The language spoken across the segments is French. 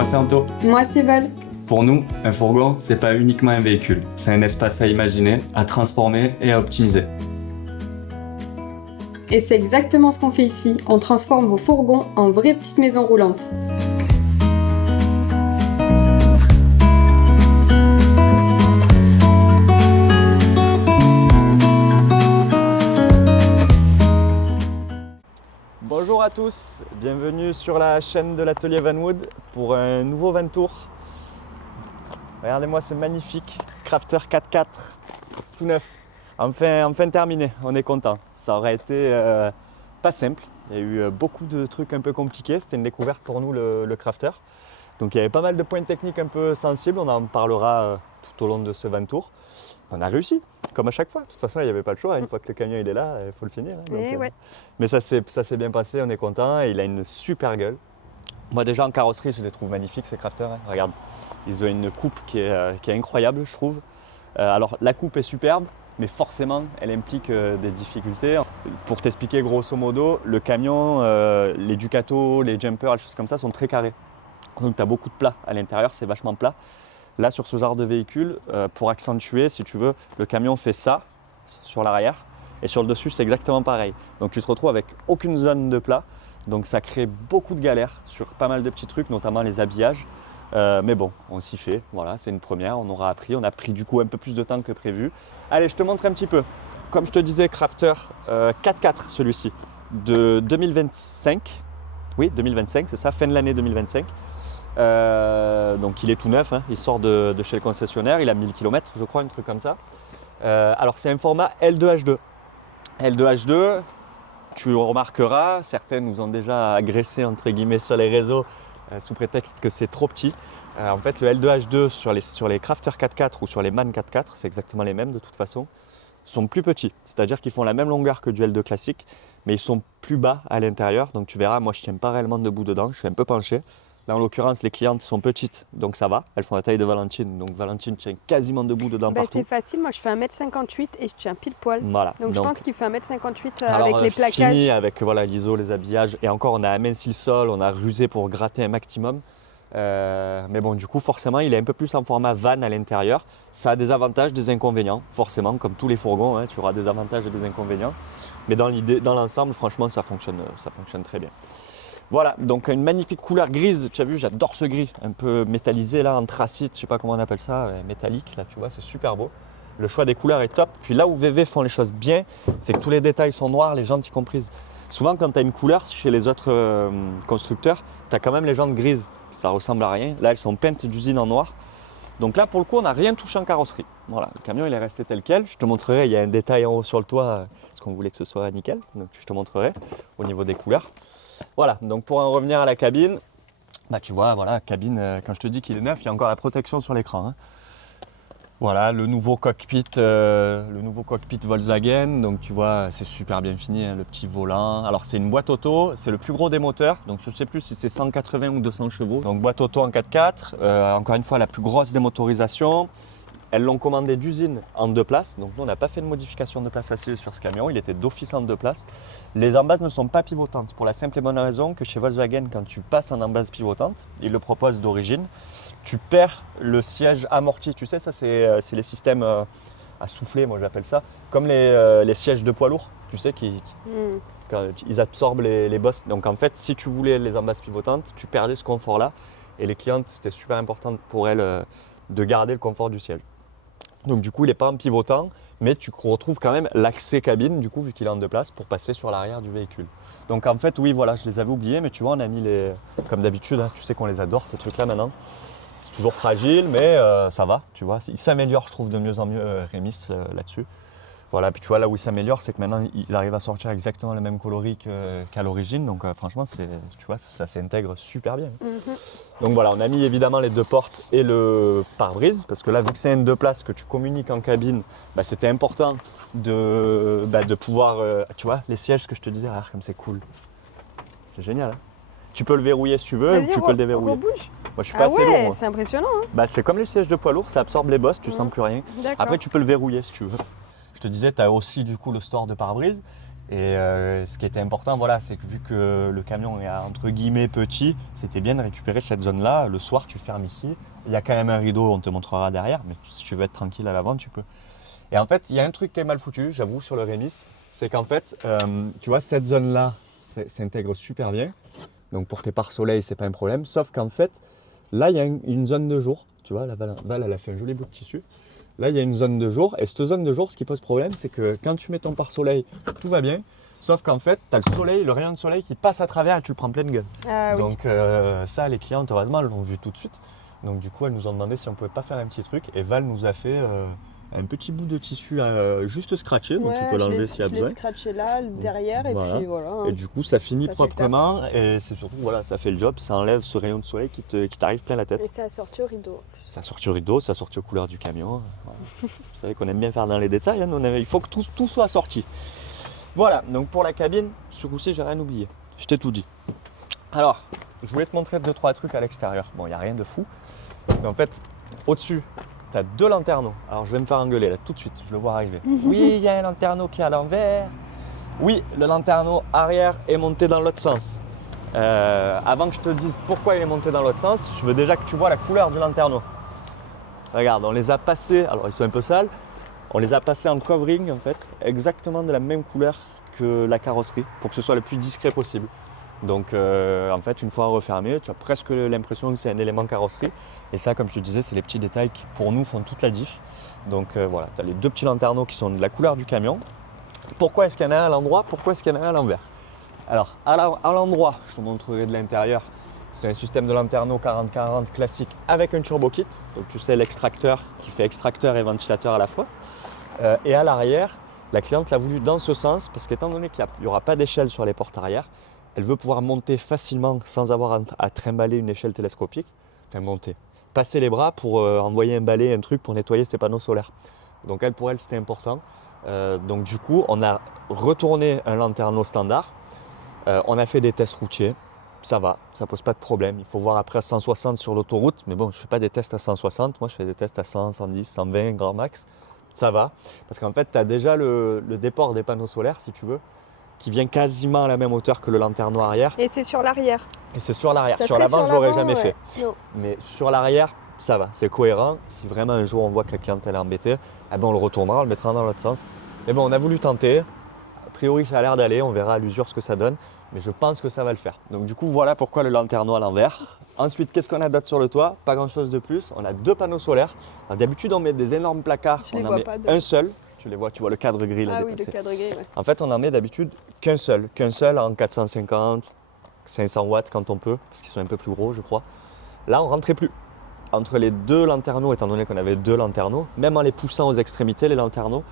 Moi c'est Anto. Moi, c'est Val. Pour nous, un fourgon, c'est pas uniquement un véhicule. C'est un espace à imaginer, à transformer et à optimiser. Et c'est exactement ce qu'on fait ici. On transforme vos fourgons en vraies petites maisons roulantes. Bonjour à tous, bienvenue sur la chaîne de l'atelier Vanwood pour un nouveau van tour. Regardez-moi ce magnifique Crafter 4x4 tout neuf. Enfin terminé, on est content. Ça aurait été pas simple, il y a eu beaucoup de trucs un peu compliqués, c'était une découverte pour nous le Crafter. Donc il y avait pas mal de points techniques un peu sensibles, on en parlera tout au long de ce van tour. On a réussi, comme à chaque fois. De toute façon, il n'y avait pas le choix. Une fois que le camion il est là, il faut le finir. Donc, Ouais. Mais ça s'est bien passé, on est content. Et il a une super gueule. Moi déjà en carrosserie, je les trouve magnifiques ces crafters. Regarde, ils ont une coupe qui est incroyable, je trouve. Alors la coupe est superbe, mais forcément, elle implique des difficultés. Pour t'expliquer grosso modo, le camion, les Ducato, les jumpers, les choses comme ça sont très carrés. Donc tu as beaucoup de plat à l'intérieur, c'est vachement plat. Là, sur ce genre de véhicule, pour accentuer, si tu veux, le camion fait ça sur l'arrière et sur le dessus, c'est exactement pareil. Donc tu te retrouves avec aucune zone de plat. Donc ça crée beaucoup de galères sur pas mal de petits trucs, notamment les habillages. Mais bon, on s'y fait. Voilà, c'est une première, on aura appris. On a pris du coup un peu plus de temps que prévu. Allez, je te montre un petit peu. Comme je te disais, Crafter 4x4 celui-ci, de 2025. Oui, 2025, c'est ça, fin de l'année 2025. Donc il est tout neuf, hein. Il sort de chez le concessionnaire, il a 1000 km je crois, un truc comme ça. Alors c'est un format L2H2. L2H2, tu remarqueras, certains nous ont déjà agressé entre guillemets sur les réseaux sous prétexte que c'est trop petit. En fait le L2H2 sur les Crafter 4x4 ou sur les MAN 4x4, c'est exactement les mêmes de toute façon, sont plus petits. C'est-à-dire qu'ils font la même longueur que du L2 classique, mais ils sont plus bas à l'intérieur. Donc tu verras, moi je ne tiens pas réellement debout dedans, je suis un peu penché. Là, en l'occurrence, les clientes sont petites, donc ça va. Elles font la taille de Valentine, donc Valentine tient quasiment debout dedans partout. C'est facile, moi je fais 1m58 et je tiens pile poil. Voilà. Donc je pense qu'il fait 1m58 alors, avec les plaquages. Fini avec voilà, l'ISO, les habillages. Et encore, on a aminci le sol, on a rusé pour gratter un maximum. Mais bon, du coup, forcément, il est un peu plus en format van à l'intérieur. Ça a des avantages, des inconvénients. Forcément, comme tous les fourgons, hein, tu auras des avantages et des inconvénients. Mais dans l'ensemble, franchement, ça fonctionne très bien. Voilà, donc une magnifique couleur grise, tu as vu, j'adore ce gris, un peu métallisé là, anthracite, je sais pas comment on appelle ça, métallique là, tu vois, c'est super beau. Le choix des couleurs est top. Puis là où VV font les choses bien, c'est que tous les détails sont noirs, les jantes y comprises. Souvent quand tu as une couleur chez les autres constructeurs, tu as quand même les jantes grises, ça ressemble à rien. Là elles sont peintes d'usine en noir. Donc là pour le coup on n'a rien touché en carrosserie. Voilà, le camion il est resté tel quel. Je te montrerai, il y a un détail en haut sur le toit, parce qu'on voulait que ce soit nickel. Donc je te montrerai au niveau des couleurs. Voilà, donc pour en revenir à la cabine, bah tu vois, voilà, cabine, quand je te dis qu'il est neuf, il y a encore la protection sur l'écran. Hein. Voilà, le nouveau cockpit Volkswagen, donc tu vois, c'est super bien fini, hein, le petit volant. Alors c'est une boîte auto, c'est le plus gros des moteurs, donc je ne sais plus si c'est 180 ou 200 chevaux. Donc boîte auto en 4x4, encore une fois la plus grosse des motorisations. Elles l'ont commandé d'usine en 2 places, donc nous on n'a pas fait de modification de place assise sur ce camion, il était d'office en 2 places. Les embases ne sont pas pivotantes, pour la simple et bonne raison que chez Volkswagen, quand tu passes en embase pivotante, ils le proposent d'origine, tu perds le siège amorti, tu sais, ça c'est les systèmes à souffler, moi j'appelle ça, comme les sièges de poids lourds, tu sais, quand ils absorbent les bosses. Donc en fait, si tu voulais les embases pivotantes, tu perdais ce confort-là, et les clientes, c'était super important pour elles de garder le confort du siège. Donc du coup, il n'est pas en pivotant, mais tu retrouves quand même l'accès cabine, du coup, vu qu'il est en 2 places, pour passer sur l'arrière du véhicule. Donc en fait, oui, voilà, je les avais oubliés, mais tu vois, on a mis comme d'habitude, hein, tu sais qu'on les adore, ces trucs-là maintenant. C'est toujours fragile, mais ça va, tu vois. Il s'améliore, je trouve, de mieux en mieux, Rémis, là-dessus. Voilà, puis tu vois, là où il s'améliore, c'est que maintenant, ils arrivent à sortir exactement le même coloris qu'à l'origine. Donc franchement, tu vois, ça s'intègre super bien. Donc voilà, on a mis évidemment les 2 portes et le pare-brise, parce que là, vu que c'est une 2 places que tu communiques en cabine, bah, c'était important de pouvoir, tu vois, les sièges que je te disais, regarde comme c'est cool. C'est génial, hein. Tu peux le verrouiller si tu veux, ou tu peux le déverrouiller. Rebouge. Moi, je suis pas assez lourd. Moi. C'est impressionnant. Hein. Bah, c'est comme les sièges de poids lourd, ça absorbe les bosses, tu sens plus rien. Après, tu peux le verrouiller si tu veux. Je te disais, tu as aussi du coup le store de pare-brise. Et ce qui était important, voilà, c'est que vu que le camion est entre guillemets petit, c'était bien de récupérer cette zone-là. Le soir, tu fermes ici. Il y a quand même un rideau, on te montrera derrière, mais si tu veux être tranquille à l'avant, tu peux. Et en fait, il y a un truc qui est mal foutu, j'avoue, sur le Rémis, c'est qu'en fait, tu vois, cette zone-là s'intègre super bien. Donc pour tes pare-soleil, c'est pas un problème. Sauf qu'en fait, là, il y a une zone de jour. Tu vois, la Val, elle a fait un joli bout de tissu. Là, il y a une zone de jour. Et cette zone de jour, ce qui pose problème, c'est que quand tu mets ton pare-soleil, tout va bien. Sauf qu'en fait, tu as le soleil, le rayon de soleil qui passe à travers et tu le prends pleine gueule. Ah oui. Donc ça, les clientes, heureusement, elles l'ont vu tout de suite. Donc du coup, elles nous ont demandé si on pouvait pas faire un petit truc. Et Val nous a fait un petit bout de tissu juste scratché. Donc tu peux l'enlever s'il y a besoin. Je l'ai scratché là, derrière, et puis voilà. Et du coup, ça finit Ça fait le proprement. Et c'est surtout, voilà, ça fait le job. Ça enlève ce rayon de soleil qui t'arrive plein la tête. Et ça a sorti au rideau. Ça sortit au rideau, ça sortit aux couleurs du camion. Voilà. Vous savez qu'on aime bien faire dans les détails. Hein. Il faut que tout soit sorti. Voilà, donc pour la cabine, ce coup-ci, j'ai rien oublié. Je t'ai tout dit. Alors, je voulais te montrer 2-3 trucs à l'extérieur. Bon, il n'y a rien de fou. Mais en fait, au-dessus, tu as 2 lanterneaux. Alors, je vais me faire engueuler là tout de suite, je le vois arriver. Oui, il y a un lanterneau qui est à l'envers. Oui, le lanterneau arrière est monté dans l'autre sens. Avant que je te dise pourquoi il est monté dans l'autre sens, je veux déjà que tu vois la couleur du lanterneau. Regarde, on les a passés, alors ils sont un peu sales, on les a passés en covering en fait, exactement de la même couleur que la carrosserie, pour que ce soit le plus discret possible. Donc en fait, une fois refermé, tu as presque l'impression que c'est un élément carrosserie. Et ça, comme je te disais, c'est les petits détails qui pour nous font toute la diff. Donc voilà, tu as les 2 petits lanterneaux qui sont de la couleur du camion. Pourquoi est-ce qu'il y en a un à l'endroit? Pourquoi est-ce qu'il y en a un à l'envers? Alors à l'endroit, je te montrerai de l'intérieur. C'est un système de lanterneau 40-40 classique avec un turbo kit. Donc tu sais, l'extracteur qui fait extracteur et ventilateur à la fois. Et à l'arrière, la cliente l'a voulu dans ce sens parce qu'étant donné qu'il n'y aura pas d'échelle sur les portes arrière, elle veut pouvoir monter facilement sans avoir à trimballer une échelle télescopique. Enfin monter, passer les bras pour envoyer un balai, un truc pour nettoyer ses panneaux solaires. Donc pour elle, c'était important. Donc du coup, on a retourné un lanterneau standard. On a fait des tests routiers. Ça va, ça pose pas de problème. Il faut voir après à 160 sur l'autoroute, mais bon, je fais pas des tests à 160, moi je fais des tests à 100, 110, 120 grand max. Ça va, parce qu'en fait, tu as déjà le déport des panneaux solaires, si tu veux, qui vient quasiment à la même hauteur que le lanterneau arrière. Et c'est sur l'arrière. Et c'est sur l'arrière. Ça Sur serait l'avant, je l'aurais jamais ouais. fait. Non. Mais sur l'arrière, ça va, c'est cohérent. Si vraiment un jour on voit que la cliente elle est embêtée, eh ben, on le retournera, on le mettra dans l'autre sens. Mais bon, on a voulu tenter. A priori, ça a l'air d'aller, on verra à l'usure ce que ça donne. Mais je pense que ça va le faire. Donc du coup, voilà pourquoi le lanterneau à l'envers. Ensuite, qu'est-ce qu'on a d'autre sur le toit? Pas grand-chose de plus. On a 2 panneaux solaires. D'habitude, on met des énormes placards. Je les on en vois met pas, un seul. Tu les vois, tu vois le cadre gris là Ah oui, dépassé. le cadre gris, ouais. En fait, on en met d'habitude qu'un seul en 450, 500 watts quand on peut, parce qu'ils sont un peu plus gros, je crois. Là, on rentrait plus. Entre les 2 lanterneaux, étant donné qu'on avait 2 lanterneaux, même en les poussant aux extrémités, les lanterneaux,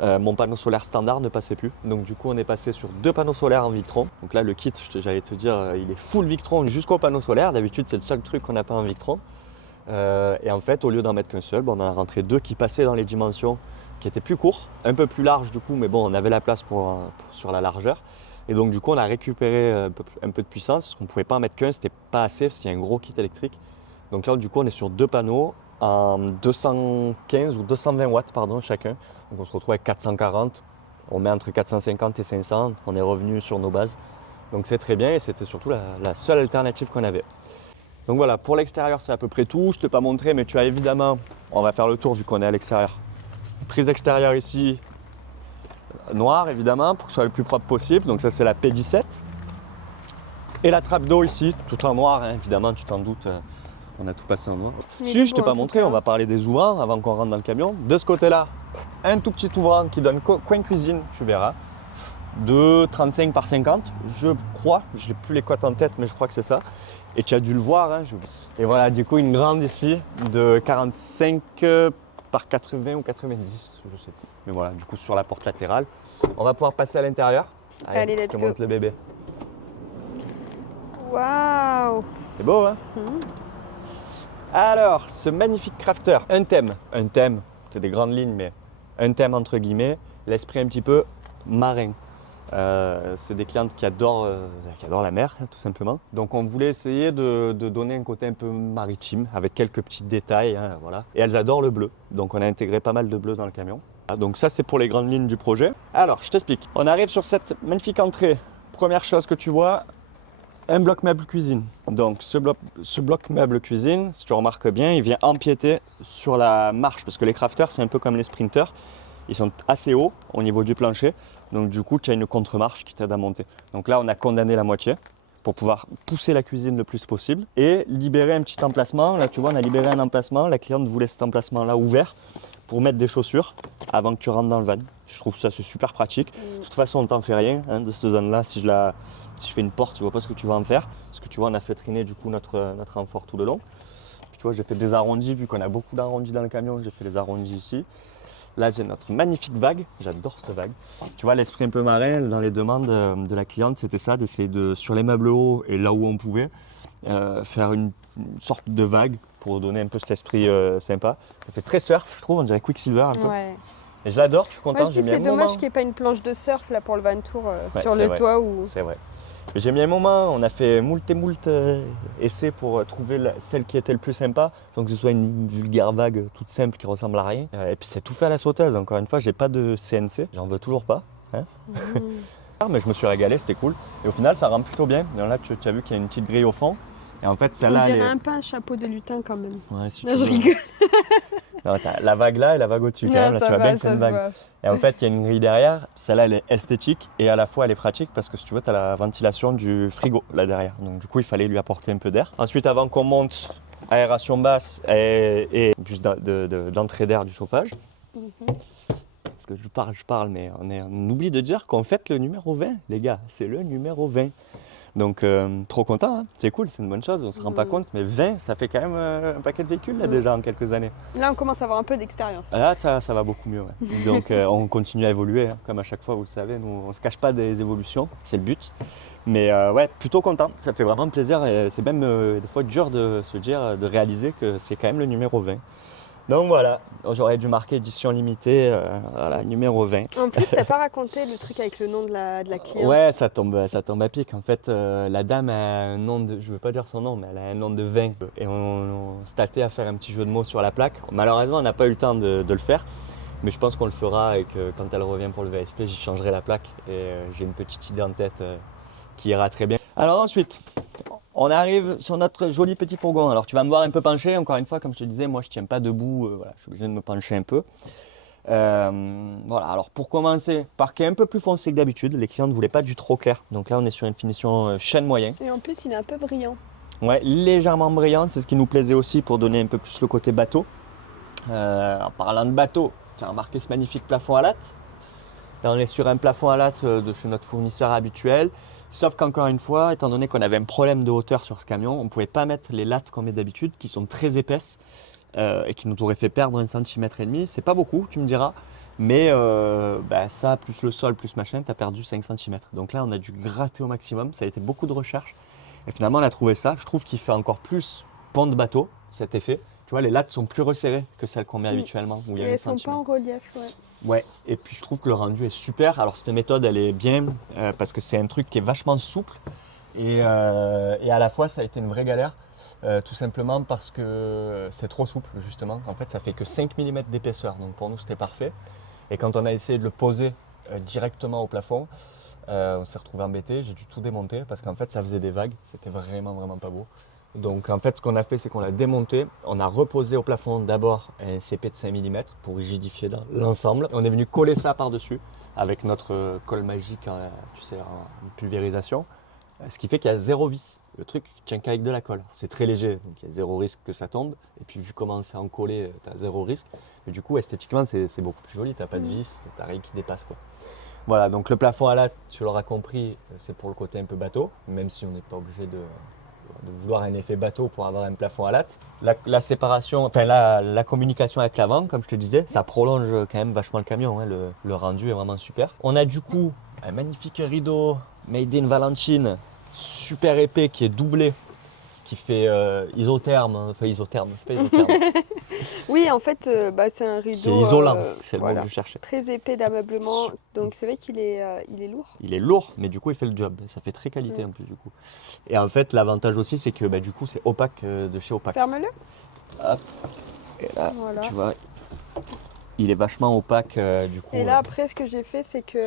mon panneau solaire standard ne passait plus. Donc du coup, on est passé sur 2 panneaux solaires en Victron. Donc là, le kit, j'allais te dire, il est full Victron jusqu'au panneau solaire. D'habitude, c'est le seul truc qu'on n'a pas en Victron. Et en fait, au lieu d'en mettre qu'un seul, on en a rentré 2 qui passaient dans les dimensions qui étaient plus courts, un peu plus larges du coup, mais bon, on avait la place sur la largeur. Et donc du coup, on a récupéré un peu de puissance, parce qu'on ne pouvait pas en mettre qu'un, c'était pas assez, parce qu'il y a un gros kit électrique. Donc là, du coup, on est sur 2 panneaux en 215 ou 220 watts pardon, chacun. Donc on se retrouve avec 440, on met entre 450 et 500, on est revenu sur nos bases. Donc c'est très bien et c'était surtout la seule alternative qu'on avait. Donc voilà, pour l'extérieur, c'est à peu près tout. Je ne t'ai pas montré, mais tu as évidemment, on va faire le tour vu qu'on est à l'extérieur. Prise extérieure ici, noire évidemment, pour que ce soit le plus propre possible. Donc ça, c'est la P17. Et la trappe d'eau ici, tout en noir, hein, évidemment, tu t'en doutes. On a tout passé en noir. Si, je t'ai pas montré, on va parler des ouvrants avant qu'on rentre dans le camion. De ce côté-là, un tout petit ouvrant qui donne coin cuisine, tu verras, de 35 par 50, je crois. Je n'ai plus les cotes en tête, mais je crois que c'est ça. Et tu as dû le voir. Hein, Et voilà, du coup, une grande ici de 45 par 80 ou 90, je sais plus. Mais voilà, du coup, sur la porte latérale. On va pouvoir passer à l'intérieur. Allez, let's je te go. montre le bébé. Waouh. C'est beau, hein? Alors, ce magnifique crafter, un thème, c'est des grandes lignes, mais un thème entre guillemets, l'esprit un petit peu marin. C'est des clientes qui adorent la mer, tout simplement. Donc on voulait essayer de donner un côté un peu maritime, avec quelques petits détails. Voilà. Et elles adorent le bleu, donc on a intégré pas mal de bleu dans le camion. Donc ça c'est pour les grandes lignes du projet. Alors je t'explique, on arrive sur cette magnifique entrée. Première chose que tu vois, un bloc meuble cuisine. Donc ce bloc meuble cuisine, si tu remarques bien, il vient empiéter sur la marche, parce que les crafters c'est un peu comme les sprinters, ils sont assez hauts au niveau du plancher, donc du coup tu as une contre-marche qui t'aide à monter. Donc là on a condamné la moitié pour pouvoir pousser la cuisine le plus possible et libérer un petit emplacement. Là tu vois on a libéré un emplacement, la cliente voulait cet emplacement là ouvert pour mettre des chaussures avant que tu rentres dans le van. Je trouve ça c'est super pratique. De toute façon on t'en fait rien de cette zone là, si je fais une porte, tu vois pas ce que tu vas en faire. Parce que tu vois, on a fait traîner du coup notre renfort tout le long. Puis, tu vois, j'ai fait des arrondis, vu qu'on a beaucoup d'arrondis dans le camion, j'ai fait les arrondis ici. Là, j'ai notre magnifique vague. J'adore cette vague. Tu vois, l'esprit un peu marin dans les demandes de la cliente, c'était ça, d'essayer de, sur les meubles hauts et là où on pouvait, faire une sorte de vague pour donner un peu cet esprit sympa. Ça fait très surf, je trouve, on dirait Quicksilver un peu. Ouais. Et je l'adore, je suis content. Moi, je dis c'est dommage qu'il n'y ait pas une planche de surf là pour le Van Tour sur c'est le vrai. toit. Ou... C'est vrai. Mais j'ai mis un moment, on a fait moult et moult essais pour trouver celle qui était le plus sympa, sans que ce soit une vulgaire vague toute simple qui ressemble à rien. Et puis c'est tout fait à la sauteuse, encore une fois, j'ai pas de CNC, j'en veux toujours pas. Mais je me suis régalé, c'était cool. Et au final, ça rend plutôt bien. Et là, tu as vu qu'il y a une petite grille au fond. Et en fait, On celle-là, dirait elle est... un peu un chapeau de lutin quand même. Ouais, si Non, tu je veux. rigole. Non, t'as la vague là et la vague au-dessus quand même. Là, tu vois bien que c'est une vague. Et en fait, il y a une grille derrière. Celle-là, elle est esthétique et à la fois, elle est pratique parce que si tu veux, tu as la ventilation du frigo là derrière. Donc, du coup, il fallait lui apporter un peu d'air. Ensuite, avant qu'on monte, aération basse et plus d'entrée d'air du chauffage. Parce que je parle, mais on oublie de dire qu'on fête le numéro 20, les gars. C'est le numéro 20. Donc, trop content, hein. C'est cool, c'est une bonne chose, on ne se rend pas compte, mais 20, ça fait quand même un paquet de véhicules là, déjà en quelques années. Là, on commence à avoir un peu d'expérience. Là, ça va beaucoup mieux. Ouais. Donc, on continue à évoluer, hein, comme à chaque fois, vous le savez, nous, on ne se cache pas des évolutions, c'est le but. Mais ouais, plutôt content, ça fait vraiment plaisir et c'est même des fois dur de se dire, de réaliser que c'est quand même le numéro 20. Donc voilà, j'aurais dû marquer édition limitée, voilà, numéro 20. En plus, t'as pas raconté le truc avec le nom de la cliente. Ouais, ça tombe à pic. En fait, la dame a un nom de, je veux pas dire son nom, mais elle a un nom de vin. Et on s'est tâté à faire un petit jeu de mots sur la plaque. Malheureusement, on n'a pas eu le temps de le faire, mais je pense qu'on le fera et que quand elle revient pour le VSP, j'y changerai la plaque. Et j'ai une petite idée en tête qui ira très bien. Alors ensuite, on arrive sur notre joli petit fourgon. Alors tu vas me voir un peu penché, encore une fois, comme je te disais, moi je tiens pas debout, voilà, je suis obligé de me pencher un peu. Voilà, alors pour commencer, parquet un peu plus foncé que d'habitude, les clients ne voulaient pas du trop clair. Donc là on est sur une finition chêne moyen. Et en plus, il est un peu brillant. Ouais, légèrement brillant, c'est ce qui nous plaisait aussi pour donner un peu plus le côté bateau. En parlant de bateau, tu as remarqué ce magnifique plafond à latte. Là, on est sur un plafond à latte de chez notre fournisseur habituel. Sauf qu'encore une fois, étant donné qu'on avait un problème de hauteur sur ce camion, on ne pouvait pas mettre les lattes qu'on met d'habitude, qui sont très épaisses et qui nous auraient fait perdre 1,5 cm. C'est pas beaucoup, tu me diras, mais ça, plus le sol, plus machin, tu as perdu 5 cm. Donc là, on a dû gratter au maximum. Ça a été beaucoup de recherche. Et finalement, on a trouvé ça. Je trouve qu'il fait encore plus pont de bateau, cet effet. Tu vois, les lattes sont plus resserrées que celles qu'on met habituellement. Où il y a Et 1 elles sont centimètre. pas en relief, ouais. Ouais, et puis je trouve que le rendu est super. Alors cette méthode, elle est bien parce que c'est un truc qui est vachement souple et à la fois ça a été une vraie galère, tout simplement parce que c'est trop souple justement. En fait, ça fait que 5 mm d'épaisseur, donc pour nous c'était parfait. Et quand on a essayé de le poser directement au plafond, on s'est retrouvé embêté. J'ai dû tout démonter parce qu'en fait ça faisait des vagues. C'était vraiment pas beau. Donc en fait ce qu'on a fait c'est qu'on l'a démonté, on a reposé au plafond d'abord un CP de 5 mm pour rigidifier l'ensemble. On est venu coller ça par-dessus avec notre colle magique tu sais, en pulvérisation, ce qui fait qu'il y a 0 vis. Le truc tient qu'avec de la colle. C'est très léger, donc il y a 0 risque que ça tombe. Et puis vu comment c'est encollé, tu as 0 risque. Mais du coup esthétiquement c'est beaucoup plus joli, tu n'as pas de vis, tu n'as rien qui dépasse quoi. Voilà, donc le plafond à latte, tu l'auras compris, c'est pour le côté un peu bateau, même si on n'est pas obligé de vouloir un effet bateau pour avoir un plafond à latte. La séparation, enfin la communication avec l'avant, comme je te disais, ça prolonge quand même vachement le camion, hein, le rendu est vraiment super. On a du coup un magnifique rideau Made in Valentine, super épais qui est doublé, qui fait isotherme, enfin isotherme, c'est pas isotherme. Oui, en fait, c'est un rideau. C'est isolant, c'est le mot voilà. que je cherchais. Très épais d'ameublement. Donc c'est vrai qu'il est lourd. Il est lourd, mais du coup, il fait le job. Ça fait très qualité en plus, du coup. Et en fait, l'avantage aussi, c'est que du coup, c'est opaque de chez Opaque. Ferme-le. Hop. Et là, Voilà. tu vois, il est vachement opaque, du coup. Et là, après, ce que j'ai fait, c'est que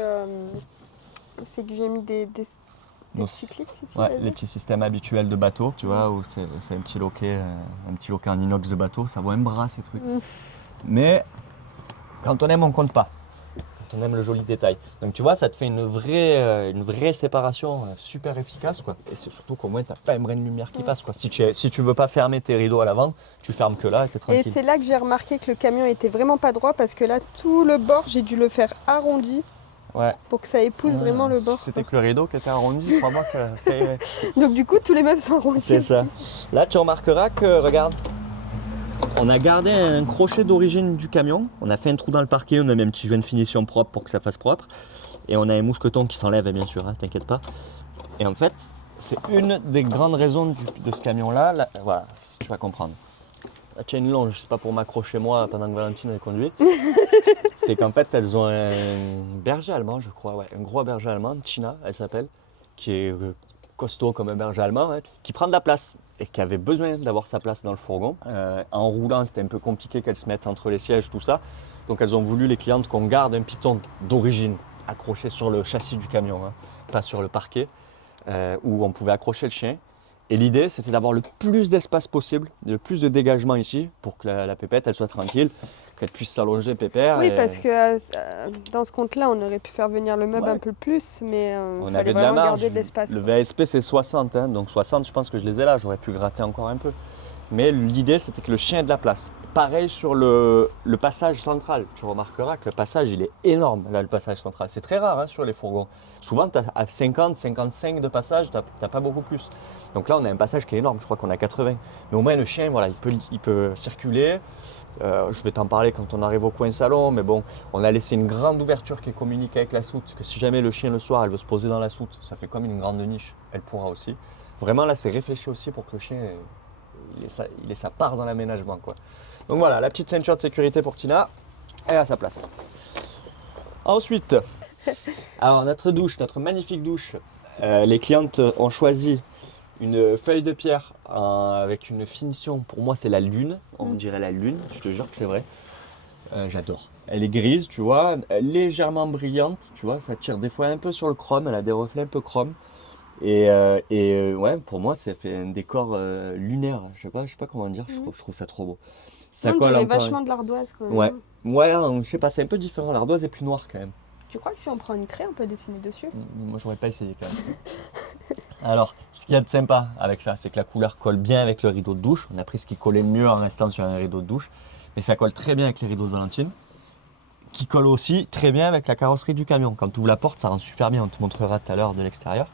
j'ai mis des Donc, petits clips ici. ouais, vas-y. les petits systèmes habituels de bateau, tu vois, où c'est un petit loquet en inox de bateau, ça vaut un bras ces trucs. Mais quand on aime, on compte pas. Quand on aime le joli détail. Donc tu vois, ça te fait une vraie séparation super efficace, quoi. Et c'est surtout qu'au moins, tu n'as pas un brin de lumière qui passe, quoi. Si tu veux pas fermer tes rideaux à l'avant, tu fermes que là et tu es Et tranquille. c'est là que j'ai remarqué que le camion était vraiment pas droit parce que là, tout le bord, j'ai dû le faire arrondi Ouais. pour que ça épouse vraiment le bord. Si c'était que le rideau qui était arrondi, crois-moi que ça irait. Donc du coup, tous les meubles sont arrondis. C'est aussi. ça. Là, tu remarqueras que, regarde, on a gardé un crochet d'origine du camion. On a fait un trou dans le parquet, on a mis un petit joint de finition propre pour que ça fasse propre. Et on a un mousqueton qui s'enlève, bien sûr, hein, t'inquiète pas. Et en fait, c'est une des grandes raisons de ce camion-là. Là, voilà, tu vas comprendre. La chaîne longe, c'est pas pour m'accrocher moi pendant que Valentine elle conduit. C'est qu'en fait, elles ont un berger allemand, je crois, ouais, un gros berger allemand, China, elle s'appelle, qui est costaud comme un berger allemand, hein, qui prend de la place et qui avait besoin d'avoir sa place dans le fourgon. En roulant, c'était un peu compliqué qu'elle se mette entre les sièges, tout ça. Donc elles ont voulu, les clientes, qu'on garde un piton d'origine accroché sur le châssis du camion, hein, pas sur le parquet, où on pouvait accrocher le chien. Et l'idée, c'était d'avoir le plus d'espace possible, le plus de dégagement ici, pour que la pépette, elle soit tranquille, qu'elle puisse s'allonger pépère. Oui, et parce que dans ce compte-là, on aurait pu faire venir le meuble Ouais. un peu plus, mais on il avait fallait de la vraiment marge. garder de l'espace. Le quoi. VSP, c'est 60, hein, donc 60, je pense que je les ai là, j'aurais pu gratter encore un peu. Mais l'idée, c'était que le chien ait de la place. Pareil sur le passage central. Tu remarqueras que le passage, il est énorme, là, le passage central. C'est très rare hein, sur les fourgons. Souvent, tu as à 50, 55 de passage, tu n'as pas beaucoup plus. Donc là, on a un passage qui est énorme, je crois qu'on a 80. Mais au moins, le chien, voilà, il peut circuler. Je vais t'en parler quand on arrive au coin salon, mais bon, on a laissé une grande ouverture qui communique avec la soute, que si jamais le chien le soir, elle veut se poser dans la soute, ça fait comme une grande niche, elle pourra aussi. Vraiment, là, c'est réfléchi aussi pour que le chien il ait sa part dans l'aménagement, quoi. Donc voilà, la petite ceinture de sécurité pour Tina, elle est à sa place. Ensuite, alors notre douche, notre magnifique douche, les clientes ont choisi une feuille de pierre avec une finition, pour moi c'est la lune, on dirait la lune, je te jure que c'est vrai. J'adore. Elle est grise, tu vois, légèrement brillante, tu vois, ça tire des fois un peu sur le chrome, elle a des reflets un peu chrome. Et ouais, pour moi, ça fait un décor lunaire. Je sais pas comment dire, je trouve ça trop beau. Ça On colle dirait encore. vachement de l'ardoise quand même. Ouais, ouais, je sais pas, c'est un peu différent. L'ardoise est plus noire quand même. Tu crois que si on prend une craie, on peut dessiner dessus? Moi, j'aurais pas essayé quand même. Alors, ce qu'il y a de sympa avec ça, c'est que la couleur colle bien avec le rideau de douche. On a pris ce qui collait mieux en restant sur un rideau de douche. Mais ça colle très bien avec les rideaux de Valentine, qui colle aussi très bien avec la carrosserie du camion. Quand tu ouvres la porte, ça rend super bien. On te montrera tout à l'heure de l'extérieur.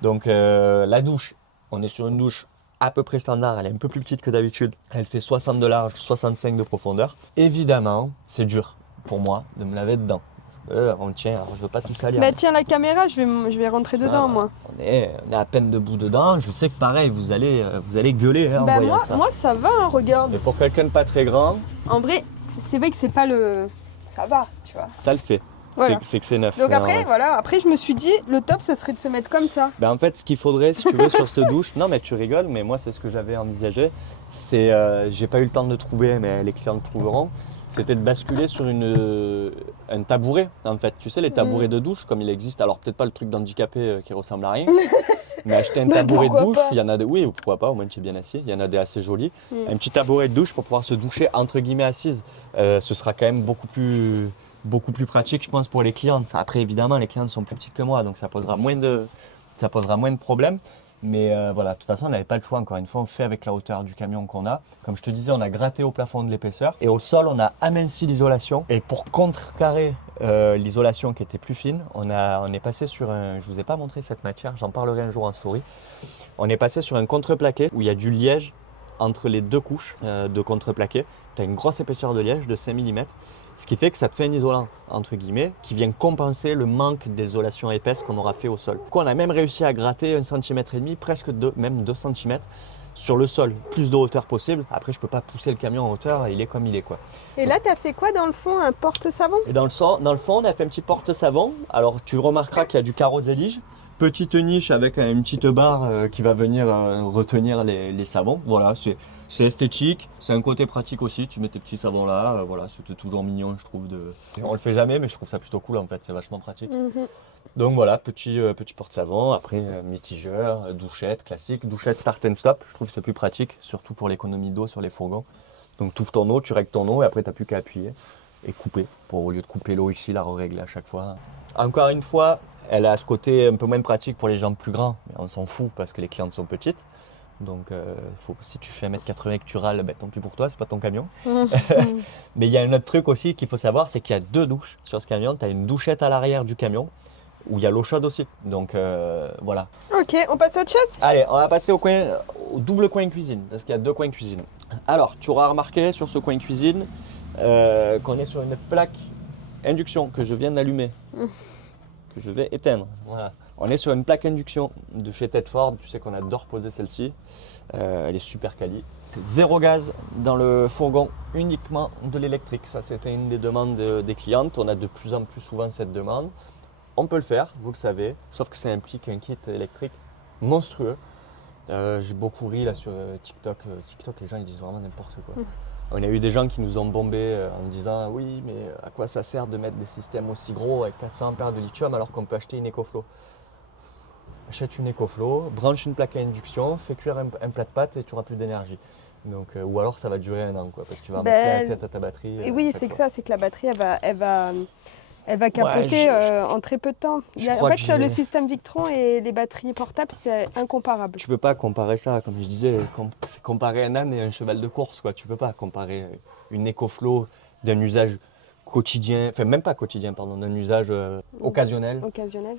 Donc la douche, on est sur une douche à peu près standard, elle est un peu plus petite que d'habitude. Elle fait 60 de large, 65 de profondeur. Évidemment, c'est dur pour moi de me laver dedans. Parce que, on tient, alors je veux pas tout salir. Bah tiens la caméra, je vais rentrer dedans moi. On est à peine debout dedans. Je sais que pareil, vous allez gueuler hein, en Bah voyant ça. moi ça va, hein, regarde. Mais pour quelqu'un de pas très grand, En vrai, c'est vrai que c'est pas le... Ça va, tu vois. ça le fait. Voilà. C'est que c'est neuf. Donc c'est après, un- voilà, après je me suis dit, le top ça serait de se mettre comme ça. Ben en fait, ce qu'il faudrait, si tu veux, sur cette douche, non mais tu rigoles, mais moi c'est ce que j'avais envisagé, c'est, j'ai pas eu le temps de trouver, mais les clients le trouveront, c'était de basculer sur un tabouret, en fait. Tu sais, les tabourets de douche, comme il existe, alors peut-être pas le truc d'handicapé qui ressemble à rien, mais acheter un Bah, tabouret de pourquoi douche, pas il y en a de, oui, pourquoi pas, au moins tu es bien assis, il y en a des assez jolis. Un petit tabouret de douche pour pouvoir se doucher entre guillemets assise, ce sera quand même beaucoup plus pratique, je pense, pour les clientes. Après, évidemment, les clientes sont plus petites que moi, donc ça posera moins de problèmes. Mais voilà, de toute façon, on n'avait pas le choix. Encore une fois, on fait avec la hauteur du camion qu'on a. Comme je te disais, on a gratté au plafond de l'épaisseur. Et au sol, on a aminci l'isolation. Et pour contrecarrer l'isolation qui était plus fine, on est passé sur un... Je ne vous ai pas montré cette matière, j'en parlerai un jour en story. On est passé sur un contreplaqué où il y a du liège entre les deux couches de contreplaqué. Tu as une grosse épaisseur de liège de 5 mm. Ce qui fait que ça te fait un isolant, entre guillemets, qui vient compenser le manque d'isolation épaisse qu'on aura fait au sol. Du coup, on a même réussi à gratter 1,5 cm, presque même 2 cm, sur le sol, plus de hauteur possible. Après, je peux pas pousser le camion en hauteur, il est comme il est, quoi. Et là, tu as fait quoi dans le fond? Un porte-savon? Et dans le fond, on a fait un petit porte-savon. Alors, tu remarqueras qu'il y a du carreau zélige. Petite niche avec une petite barre qui va venir retenir les savons. Voilà, c'est esthétique, c'est un côté pratique aussi. Tu mets tes petits savons là, voilà, c'était toujours mignon, je trouve. On le fait jamais, mais je trouve ça plutôt cool en fait, c'est vachement pratique. Donc voilà, petit porte-savon, après mitigeur, douchette classique, douchette start and stop, je trouve que c'est plus pratique, surtout pour l'économie d'eau sur les fourgons. Donc tu ouvres ton eau, tu règles ton eau et après tu n'as plus qu'à appuyer et couper, au lieu de couper l'eau ici, la régler à chaque fois. Encore une fois, elle a ce côté un peu moins pratique pour les gens plus grands, mais on s'en fout parce que les clientes sont petites. Donc si tu fais 1m80 et que tu râles, tant pis pour toi, c'est pas ton camion. Mais il y a un autre truc aussi qu'il faut savoir, c'est qu'il y a 2 douches sur ce camion. Tu as une douchette à l'arrière du camion où il y a l'eau chaude aussi. Donc voilà. Ok, on passe à autre chose? Allez, on va passer au double coin cuisine, parce qu'il y a 2 coins cuisine. Alors, tu auras remarqué sur ce coin cuisine qu'on est sur une plaque induction que je viens d'allumer, que je vais éteindre. Voilà. On est sur une plaque induction de chez Tedford. Tu sais qu'on adore poser celle-ci. Elle est super quali. 0 gaz dans le fourgon, uniquement de l'électrique. Ça, c'était une des demandes des clientes. On a de plus en plus souvent cette demande. On peut le faire, vous le savez, sauf que ça implique un kit électrique monstrueux. J'ai beaucoup ri là sur TikTok. TikTok, les gens ils disent vraiment n'importe quoi. On a eu des gens qui nous ont bombé en disant oui, mais à quoi ça sert de mettre des systèmes aussi gros avec 400 ampères de lithium alors qu'on peut acheter une EcoFlow? Achète une EcoFlow, branche une plaque à induction, fais cuire un plat de pâtes et tu n'auras plus d'énergie. Donc, ou alors ça va durer 1 an, quoi, parce que tu vas mettre la tête à ta batterie. Et oui, c'est que ça, c'est que la batterie, elle va capoter en très peu de temps. En fait, le système Victron et les batteries portables, c'est incomparable. Tu peux pas comparer ça, comme je disais, c'est comparer un âne et un cheval de course, quoi. Tu peux pas comparer une EcoFlow d'un usage quotidien, enfin même pas quotidien, pardon, d'un usage occasionnel.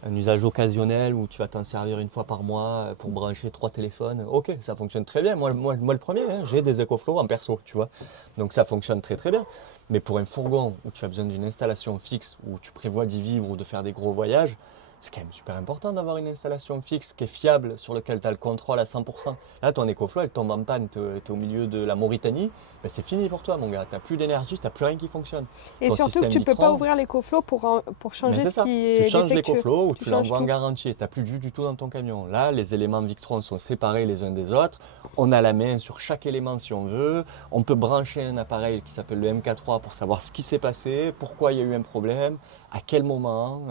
Un usage occasionnel où tu vas t'en servir 1 fois par mois pour brancher 3 téléphones. Ok, ça fonctionne très bien. Moi le premier, hein, j'ai des EcoFlow en perso, tu vois. Donc ça fonctionne très très bien. Mais pour un fourgon où tu as besoin d'une installation fixe, où tu prévois d'y vivre ou de faire des gros voyages, c'est quand même super important d'avoir une installation fixe qui est fiable, sur laquelle tu as le contrôle à 100%. Là, ton EcoFlow, elle tombe en panne, tu es au milieu de la Mauritanie, ben, c'est fini pour toi, mon gars. Tu n'as plus d'énergie, tu n'as plus rien qui fonctionne. Et ton surtout que tu ne peux pas ouvrir l'EcoFlow pour changer ce qui est Tu changes défectueux. l'EcoFlow ou tu l'envoies en garantie. Tu n'as plus du tout dans ton camion. Là, les éléments Victron sont séparés les uns des autres. On a la main sur chaque élément si on veut. On peut brancher un appareil qui s'appelle le MK3 pour savoir ce qui s'est passé, pourquoi il y a eu un problème, à quel moment.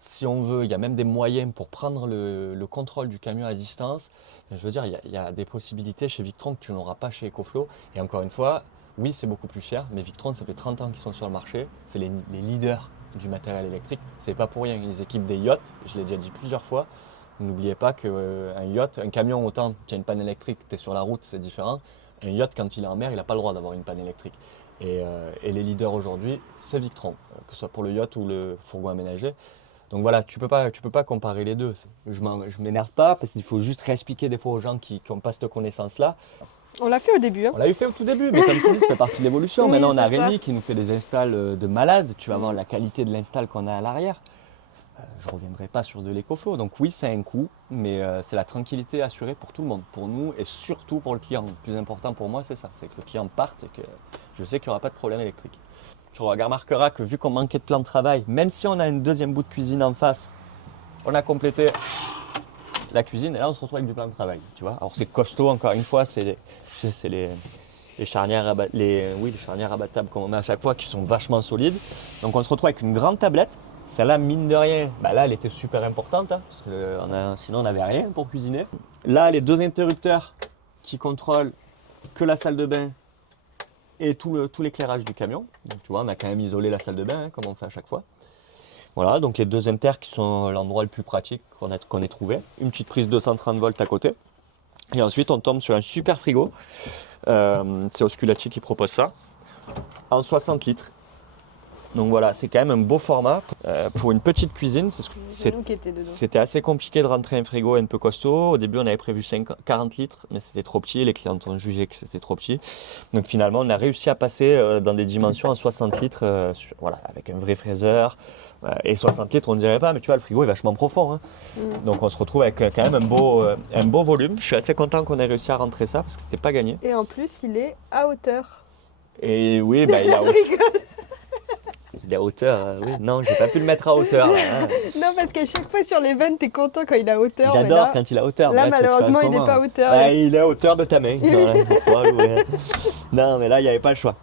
Si on veut, il y a même des moyens pour prendre le contrôle du camion à distance. Je veux dire, il y a des possibilités chez Victron que tu n'auras pas chez EcoFlow. Et encore une fois, oui, c'est beaucoup plus cher, mais Victron, ça fait 30 ans qu'ils sont sur le marché. C'est les leaders du matériel électrique. C'est pas pour rien. Ils équipent des yachts, je l'ai déjà dit plusieurs fois. N'oubliez pas qu'un yacht, un camion, autant tu as une panne électrique, tu es sur la route, c'est différent. Un yacht, quand il est en mer, il n'a pas le droit d'avoir une panne électrique. Et les leaders aujourd'hui, c'est Victron, que ce soit pour le yacht ou le fourgon aménagé. Donc voilà, tu peux pas comparer les deux. Je m'énerve pas parce qu'il faut juste réexpliquer des fois aux gens qui n'ont pas cette connaissance-là. On l'a fait au début. Hein. On l'avait fait au tout début, mais comme tu dis, ça fait partie de l'évolution. Oui, maintenant, on a c'est ça. Rémi qui nous fait des installs de malade. Tu vas voir la qualité de l'install qu'on a à l'arrière. Je ne reviendrai pas sur de l'EcoFlow. Donc oui, c'est un coût, mais c'est la tranquillité assurée pour tout le monde, pour nous et surtout pour le client. Le plus important pour moi, c'est ça, c'est que le client parte et que je sais qu'il n'y aura pas de problème électrique. Tu remarqueras que vu qu'on manquait de plan de travail, même si on a une deuxième bout de cuisine en face, on a complété la cuisine et là on se retrouve avec du plan de travail. Tu vois. Alors c'est costaud, encore une fois, c'est les charnières abattables qu'on met à chaque fois qui sont vachement solides. Donc on se retrouve avec une grande tablette. Celle-là, mine de rien, là elle était super importante hein, parce que sinon on n'avait rien pour cuisiner. Là, les 2 interrupteurs qui contrôlent que la salle de bain et tout l'éclairage du camion. Donc tu vois, on a quand même isolé la salle de bain, hein, comme on fait à chaque fois. Voilà, donc les 2 inters qui sont l'endroit le plus pratique qu'on ait trouvé. Une petite prise 230 volts à côté. Et ensuite, on tombe sur un super frigo. C'est Osculati qui propose ça. En 60 litres. Donc voilà, c'est quand même un beau format pour une petite cuisine. C'est nous qui étions dedans. C'était assez compliqué de rentrer un frigo un peu costaud. Au début, on avait prévu 40 litres, mais c'était trop petit. Les clients ont jugé que c'était trop petit. Donc finalement, on a réussi à passer dans des dimensions à 60 litres, voilà, avec un vrai fraiseur. Et 60 litres, on ne dirait pas, mais tu vois, le frigo est vachement profond. Hein. Donc on se retrouve avec quand même un beau volume. Je suis assez content qu'on ait réussi à rentrer ça, parce que c'était pas gagné. Et en plus, il est à hauteur. Et oui, bah, il est à hauteur, oui. Non, j'ai pas pu le mettre à hauteur. Là, hein. Non, parce qu'à chaque fois sur les vannes, t'es content quand il est à hauteur. J'adore quand il est à hauteur. Là, mais malheureusement, il n'est pas à hauteur. Ouais, il est à hauteur de ta main. Non, mais là, il n'y avait pas le choix.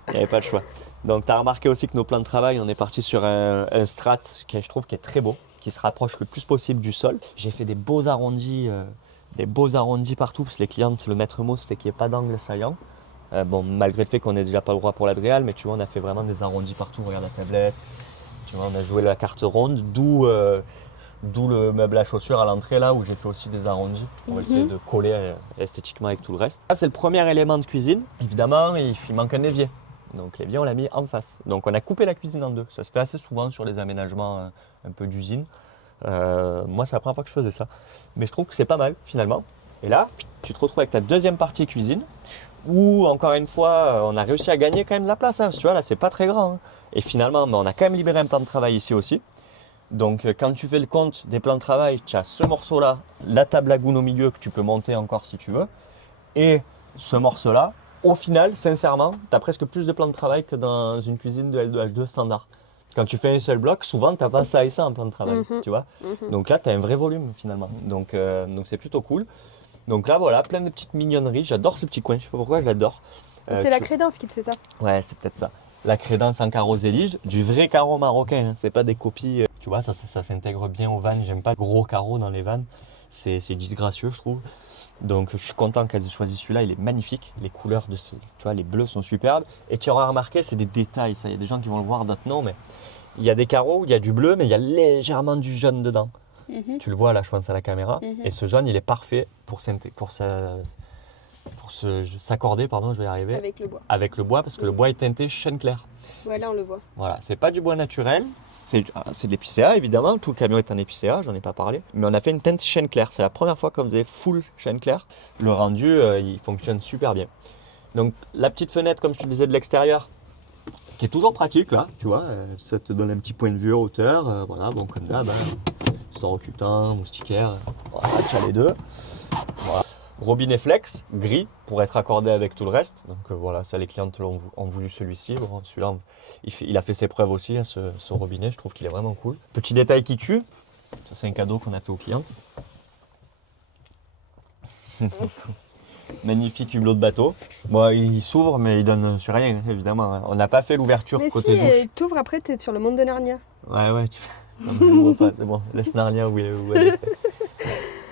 Donc, tu as remarqué aussi que nos plans de travail, on est parti sur un strat qui, je trouve, qui est très beau, qui se rapproche le plus possible du sol. J'ai fait des beaux arrondis partout, parce que les clientes, le maître mot, c'était qu'il n'y ait pas d'angle saillant. Bon, malgré le fait qu'on n'ait déjà pas le droit pour l'Adréal, mais tu vois, on a fait vraiment des arrondis partout. Regarde la tablette. Tu vois, on a joué la carte ronde, d'où le meuble à chaussures à l'entrée, là, où j'ai fait aussi des arrondis pour essayer de coller esthétiquement avec tout le reste. Ça, c'est le premier élément de cuisine. Évidemment, il manque un évier. Donc l'évier, on l'a mis en face. Donc on a coupé la cuisine en deux. Ça se fait assez souvent sur les aménagements un peu d'usine. Moi, c'est la première fois que je faisais ça. Mais je trouve que c'est pas mal, finalement. Et là, tu te retrouves avec ta deuxième partie cuisine, où, encore une fois, on a réussi à gagner quand même de la place. Hein, parce que tu vois, là, c'est pas très grand. Hein. Et finalement, on a quand même libéré un plan de travail ici aussi. Donc quand tu fais le compte des plans de travail, tu as ce morceau-là, la table à goût au milieu que tu peux monter encore si tu veux, et ce morceau-là. Au final, sincèrement, tu as presque plus de plans de travail que dans une cuisine de L2H2 standard. Quand tu fais un seul bloc, souvent, tu n'as pas ça et ça en plan de travail, tu vois. Donc là, tu as un vrai volume finalement. Donc c'est plutôt cool. Donc là, voilà, plein de petites mignonneries. J'adore ce petit coin, je sais pas pourquoi, je l'adore. C'est la crédence qui te fait ça. Ouais, c'est peut-être ça. La crédence en carreau zélige, du vrai carreau marocain, hein. C'est pas des copies. Tu vois, ça s'intègre bien aux vannes. J'aime pas gros carreaux dans les vannes. C'est disgracieux, je trouve. Donc je suis content qu'elles aient choisi celui-là, il est magnifique. Les couleurs tu vois, les bleus sont superbes. Et tu auras remarqué, c'est des détails, ça. Il y a des gens qui vont le voir, d'autres non, mais il y a des carreaux où il y a du bleu, mais il y a légèrement du jaune dedans. Tu le vois là, je pense à la caméra. Et ce jaune, il est parfait pour s'accorder, pardon, je vais y arriver. Avec le bois, parce que le bois est teinté chêne clair. Ouais, là on le voit. Voilà, c'est pas du bois naturel, c'est de l'épicéa évidemment, tout le camion est en épicéa, j'en ai pas parlé, mais on a fait une teinte chêne clair, c'est la première fois qu'on faisait full chêne clair. Le rendu, il fonctionne super bien. Donc la petite fenêtre, comme je te disais, de l'extérieur, qui est toujours pratique là, tu vois, ça te donne un petit point de vue en hauteur, voilà, bon comme là, store occultant, moustiquaire, voilà, tu as les deux. Voilà. Robinet flex, gris, pour être accordé avec tout le reste. Donc voilà, ça les clientes ont voulu celui-ci. Bon, celui-là, il a fait ses preuves aussi, hein, ce robinet, je trouve qu'il est vraiment cool. Petit détail qui tue, ça c'est un cadeau qu'on a fait aux clientes. Magnifique hublot de bateau. Bon, il s'ouvre, mais il donne sur rien, évidemment. Hein. On n'a pas fait l'ouverture côté douche. Mais si, t'ouvres après, t'es sur le monde de Narnia. Ouais, tu fais... Non, mais ouvre pas, c'est bon, laisse Narnia où elle est.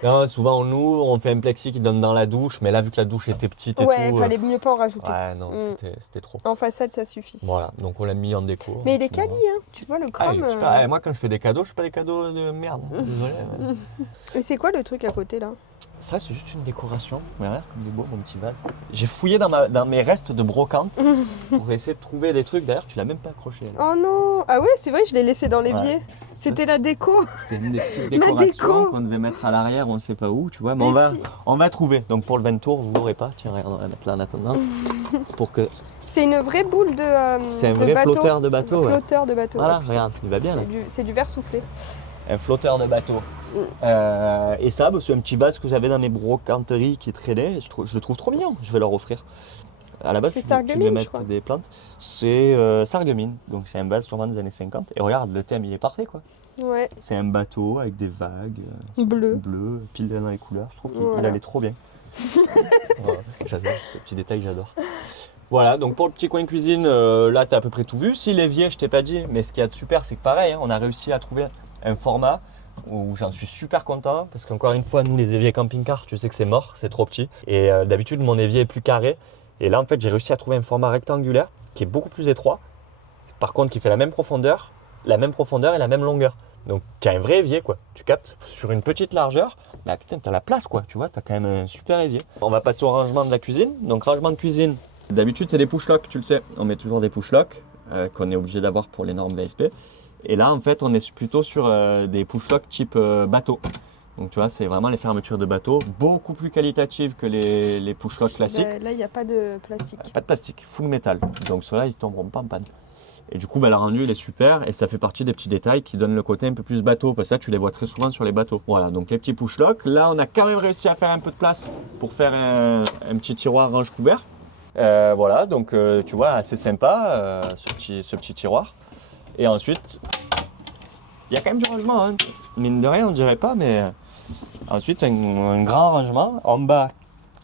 Non, souvent on ouvre, on fait un plexi qui donne dans la douche, mais là vu que la douche était petite et tout... Ouais, il fallait mieux pas en rajouter. Ouais, non, c'était trop. En façade, ça suffit. Voilà, donc on l'a mis en déco. Mais il est quali, hein. Tu vois le chrome. Moi quand je fais des cadeaux, je fais pas des cadeaux de merde. Désolé. Ouais. Et c'est quoi le truc à côté là? Ça, c'est juste une décoration. Regarde comme il est beau, mon petit vase. J'ai fouillé dans mes restes de brocante pour essayer de trouver des trucs. D'ailleurs, tu l'as même pas accroché. Là. Oh non! Ah ouais, c'est vrai, je l'ai laissé dans l'évier. Ouais. C'était la déco. C'était une des petites décorations qu'on devait mettre à l'arrière, on ne sait pas où, tu vois. Mais on va trouver. Donc pour le Ventour, vous l'aurez pas. Tiens, regarde, on va la mettre là en attendant. Pour que... C'est une vraie boule de c'est un vrai bateau. Flotteur de bateau. Flotteur de bateau. Voilà, regarde, il va bien. C'est du verre soufflé. Un flotteur de bateau. Et ça, c'est un petit vase que j'avais dans mes brocanteries qui traînait. Je le trouve trop mignon. Je vais leur offrir. À la base, tu devais mettre des plantes. C'est Sarreguemines. Donc c'est un vase sûrement des années 50. Et regarde, le thème, il est parfait, quoi. Ouais. C'est un bateau avec des vagues. Bleu, pile dans les couleurs. Je trouve qu'il allait trop bien. Voilà, j'adore. Ce petit détail, j'adore. Voilà, donc pour le petit coin cuisine, là, tu as à peu près tout vu. Si l'évier, je t'ai pas dit, mais ce qu'il y a de super, c'est que pareil, hein, on a réussi à trouver un format où j'en suis super content parce qu'encore une fois, nous les éviers camping-car, tu sais que c'est mort, c'est trop petit. Et d'habitude, mon évier est plus carré. Et là, en fait, j'ai réussi à trouver un format rectangulaire qui est beaucoup plus étroit. Par contre, qui fait la même profondeur et la même longueur. Donc, tu as un vrai évier, quoi. Tu captes sur une petite largeur. Là, putain, tu as la place, quoi. Tu vois, tu as quand même un super évier. On va passer au rangement de la cuisine. Donc, rangement de cuisine. D'habitude, c'est des push-locks, tu le sais. On met toujours des push-locks. qu'on est obligé d'avoir pour les normes VSP. Et là, en fait, on est plutôt sur des push-locks type bateau. Donc, tu vois, c'est vraiment les fermetures de bateau, beaucoup plus qualitatives que les push-locks classiques. Là, il n'y a pas de plastique. Pas de plastique, full métal. Donc, ceux-là, ils ne tomberont pas en panne. Et du coup, le rendu, il est super et ça fait partie des petits détails qui donnent le côté un peu plus bateau parce que là, tu les vois très souvent sur les bateaux. Voilà, donc les petits push-locks. Là, on a quand même réussi à faire un peu de place pour faire un petit tiroir range-couvert. Voilà, donc tu vois, assez sympa ce petit tiroir. Et ensuite, il y a quand même du rangement. Hein. Mine de rien, on ne dirait pas, mais ensuite, un grand rangement. En bas,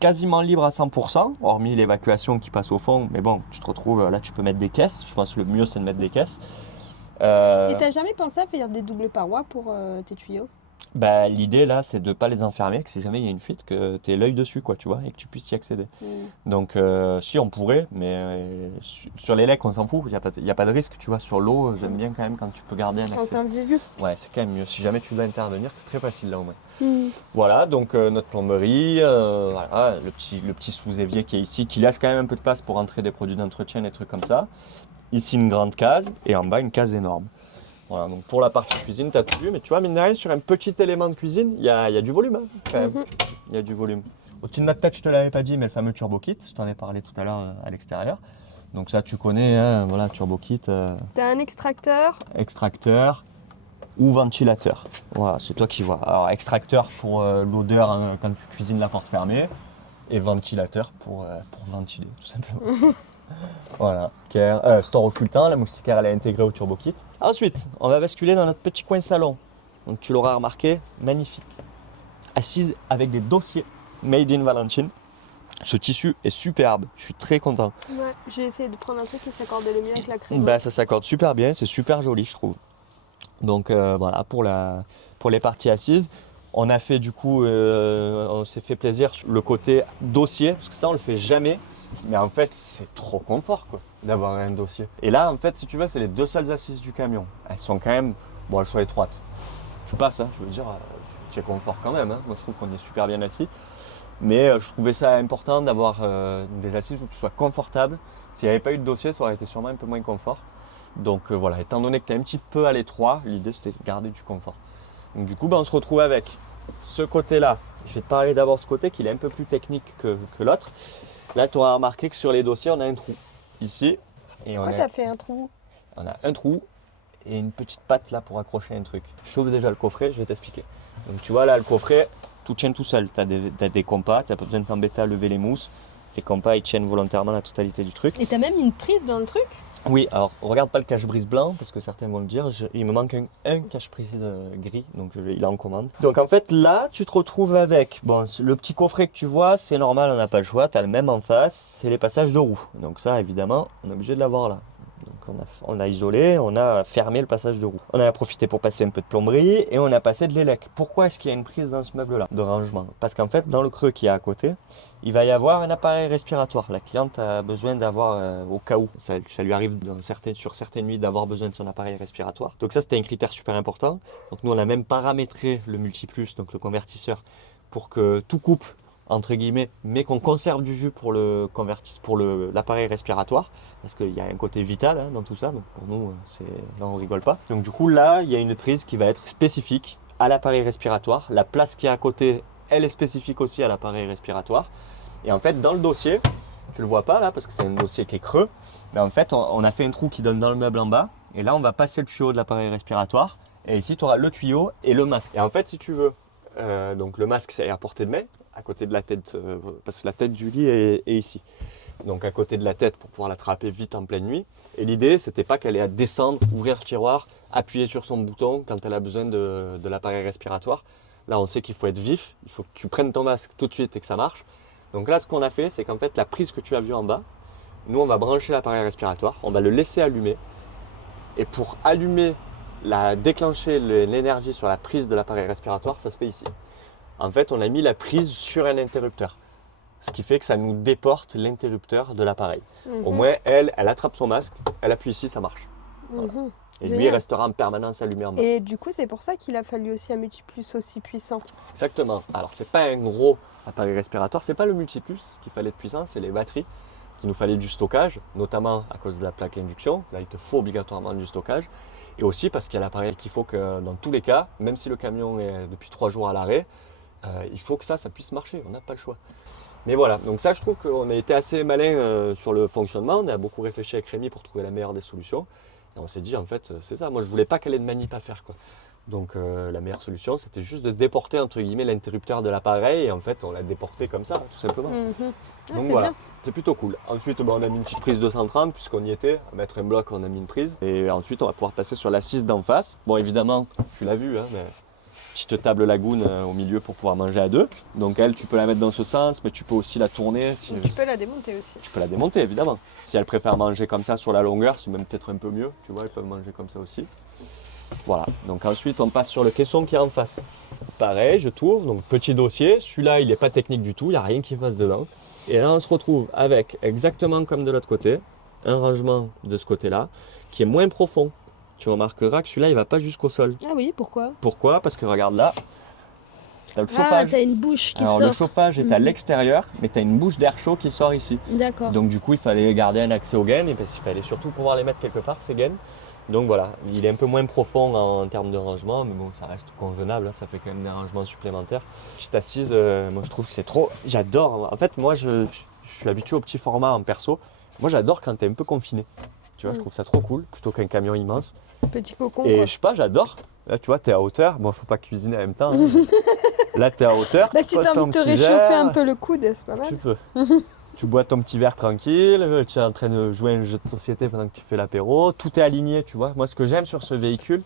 quasiment libre à 100%, hormis l'évacuation qui passe au fond. Mais bon, tu te retrouves, là tu peux mettre des caisses. Je pense que le mieux c'est de mettre des caisses. Et t'as jamais pensé à faire des doubles parois pour tes tuyaux? Bah, l'idée là c'est de ne pas les enfermer, que si jamais il y a une fuite, que tu aies l'œil dessus quoi, tu vois, et que tu puisses y accéder. Donc si on pourrait, mais sur les lecs on s'en fout, il n'y a pas de risque, tu vois, sur l'eau j'aime bien quand même quand tu peux garder un accès. C'est invisible. Ouais, c'est quand même mieux, si jamais tu dois intervenir, c'est très facile là au moins. Voilà, donc notre plomberie, voilà, le petit sous-évier qui est ici, qui laisse quand même un peu de place pour entrer des produits d'entretien, des trucs comme ça. Ici une grande case, et en bas une case énorme. Voilà, donc pour la partie cuisine, tu as tout vu, mais tu vois, mine de rien, sur un petit élément de cuisine, il y a du volume, hein, quand même. Il y a du volume. Au-dessus de notre tête, je te l'avais pas dit, mais le fameux Turbo Kit, je t'en ai parlé tout à l'heure à l'extérieur. Donc ça, tu connais, hein, voilà, Turbo Kit. T'as un extracteur. Extracteur ou ventilateur. Voilà, c'est toi qui vois. Alors, extracteur pour l'odeur hein, quand tu cuisines la porte fermée, et ventilateur pour ventiler, tout simplement. Voilà, store occultant, la moustiquaire elle est intégrée au Turbo Kit. Ensuite, on va basculer dans notre petit coin salon. Donc tu l'auras remarqué, magnifique. Assise avec des dossiers Made in Valentine. Ce tissu est superbe, je suis très content. Ouais, j'ai essayé de prendre un truc qui s'accordait le mieux avec la crème. Bah, ça s'accorde super bien, c'est super joli je trouve. Donc voilà, pour les parties assises. On a fait du coup, on s'est fait plaisir sur le côté dossier, parce que ça on le fait jamais. Mais en fait, c'est trop confort quoi, d'avoir un dossier. Et là, en fait, si tu veux, c'est les deux seules assises du camion. Elles sont quand même, bon, elles sont étroites. Tu passes, hein, je veux dire, tu es confort quand même. Hein. Moi, je trouve qu'on est super bien assis. Mais je trouvais ça important d'avoir des assises où tu sois confortable. S'il n'y avait pas eu de dossier, ça aurait été sûrement un peu moins confort. Donc voilà, étant donné que tu es un petit peu à l'étroit, l'idée c'était de garder du confort. Donc du coup, on se retrouve avec ce côté-là. Je vais te parler d'abord de ce côté qui est un peu plus technique que l'autre. Là, tu auras remarqué que sur les dossiers, on a un trou ici. Pourquoi tu as fait un trou? On a un trou et une petite patte là pour accrocher un truc. Je chauffe déjà le coffret, je vais t'expliquer. Donc tu vois là, le coffret, tout tient tout seul. Tu as des compas, tu n'as pas besoin de t'embêter à lever les mousses. Les compas, ils tiennent volontairement la totalité du truc. Et tu as même une prise dans le truc? Oui, alors regarde pas le cache-brise blanc parce que certains vont le dire, il me manque un cache-brise gris, donc il est en commande. Donc en fait là, tu te retrouves avec, bon, le petit coffret que tu vois, c'est normal, on n'a pas le choix, tu as le même en face, c'est les passages de roues. Donc ça évidemment, on est obligé de l'avoir là. Donc on a isolé, on a fermé le passage de roue. On en a profité pour passer un peu de plomberie et on a passé de l'élec. Pourquoi est-ce qu'il y a une prise dans ce meuble-là de rangement? Parce qu'en fait, dans le creux qui est à côté, il va y avoir un appareil respiratoire. La cliente a besoin d'avoir, au cas où, ça lui arrive sur certaines nuits d'avoir besoin de son appareil respiratoire. Donc ça, c'était un critère super important. Donc nous, on a même paramétré le multiplus, donc le convertisseur, pour que tout coupe entre guillemets, mais qu'on conserve du jus pour l'appareil respiratoire, parce qu'il y a un côté vital hein, dans tout ça, donc pour nous, là on rigole pas. Donc du coup là, il y a une prise qui va être spécifique à l'appareil respiratoire. La place qui est à côté, elle est spécifique aussi à l'appareil respiratoire. Et en fait, dans le dossier, tu le vois pas là, parce que c'est un dossier qui est creux, mais en fait, on a fait un trou qui donne dans le meuble en bas, et là on va passer le tuyau de l'appareil respiratoire, et ici tu auras le tuyau et le masque. Et en fait, si tu veux, donc le masque c'est à portée de main, à côté de la tête, parce que la tête du lit est ici. Donc à côté de la tête pour pouvoir l'attraper vite en pleine nuit. Et l'idée, c'était pas qu'elle ait à descendre, ouvrir le tiroir, appuyer sur son bouton quand elle a besoin de l'appareil respiratoire. Là, on sait qu'il faut être vif, il faut que tu prennes ton masque tout de suite et que ça marche. Donc là, ce qu'on a fait, c'est qu'en fait, la prise que tu as vue en bas, nous, on va brancher l'appareil respiratoire, on va le laisser allumer. Et pour déclencher l'énergie sur la prise de l'appareil respiratoire, ça se fait ici. En fait, on a mis la prise sur un interrupteur. Ce qui fait que ça nous déporte l'interrupteur de l'appareil. Au moins, elle attrape son masque, elle appuie ici, ça marche. Voilà. Et lui, il restera en permanence allumé en bas. Et du coup, c'est pour ça qu'il a fallu aussi un multiplus aussi puissant. Exactement. Alors, c'est pas un gros appareil respiratoire, c'est pas le multiplus qu'il fallait de puissance, c'est les batteries. qu'il nous fallait du stockage, notamment à cause de la plaque induction. Là, il te faut obligatoirement du stockage. Et aussi parce qu'il y a l'appareil qu'il faut que dans tous les cas, même si le camion est depuis 3 jours à l'arrêt, il faut que ça puisse marcher, on n'a pas le choix. Mais voilà, donc ça je trouve qu'on a été assez malin sur le fonctionnement, on a beaucoup réfléchi avec Rémi pour trouver la meilleure des solutions. Et on s'est dit en fait c'est ça, moi je voulais pas qu'elle ait de manip à faire quoi. Donc la meilleure solution c'était juste de déporter entre guillemets l'interrupteur de l'appareil et en fait on l'a déporté comme ça tout simplement. Donc c'est voilà, bien. c'est plutôt cool. Ensuite on a mis une petite prise 230 puisqu'on y était, à mettre un bloc on a mis une prise. Et ensuite on va pouvoir passer sur l'assise d'en face. Bon évidemment tu l'as vu hein, mais petite table lagoon au milieu pour pouvoir manger à deux. Donc elle tu peux la mettre dans ce sens mais tu peux aussi la tourner. Si, Tu peux la démonter aussi. tu peux la démonter évidemment. Si elle préfère manger comme ça sur la longueur, c'est même peut-être un peu mieux. Tu vois, elles peuvent manger comme ça aussi. Voilà, donc ensuite on passe sur le caisson qui est en face. Pareil, je tourne, donc petit dossier. Celui-là il n'est pas technique du tout, il n'y a rien qui fasse dedans. Et là on se retrouve avec exactement comme de l'autre côté, un rangement de ce côté-là qui est moins profond. Tu remarqueras que celui-là il ne va pas jusqu'au sol. Ah oui, pourquoi? Pourquoi? Parce que regarde là, tu as le Ah, chauffage. t'as une bouche qui Alors sort. le chauffage est à l'extérieur, mais tu as une bouche d'air chaud qui sort ici. D'accord. Donc du coup, il fallait garder un accès aux gaines et parce qu'il fallait surtout pouvoir les mettre quelque part, ces gaines. Donc voilà, il est un peu moins profond en termes de rangement, mais bon, ça reste convenable, hein, ça fait quand même des rangements supplémentaires. Petite assise, moi je trouve que c'est trop... J'adore, en fait moi je suis habitué au petit format en perso. Moi j'adore quand t'es un peu confiné. Tu vois, je trouve ça trop cool, plutôt qu'un camion immense. Petit cocon. Et Quoi. je sais pas, j'adore. Là tu vois, t'es à hauteur, bon faut pas cuisiner en même temps. Hein. Là t'es à hauteur, Bah, tu si poses t'as ton envie de te petit réchauffer verre. un peu le coude, c'est pas mal. Tu peux. Tu bois ton petit verre tranquille, tu es en train de jouer à un jeu de société pendant que tu fais l'apéro, tout est aligné, tu vois. Moi, ce que j'aime sur ce véhicule,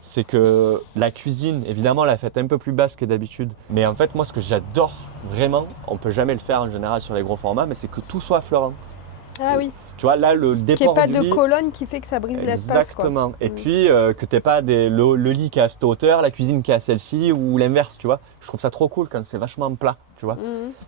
c'est que la cuisine, évidemment, la fait un peu plus basse que d'habitude. Mais en fait, moi, ce que j'adore vraiment, on peut jamais le faire en général sur les gros formats, mais c'est que tout soit florent. Ah oui. Tu vois, là, le Qu'il n'y ait déport pas du de lit, colonne qui fait que ça brise l'espace. exactement. Et puis, que tu n'aies pas le lit qui est à cette hauteur, la cuisine qui est à celle-ci, ou l'inverse, tu vois. Je trouve ça trop cool quand c'est vachement plat, tu vois.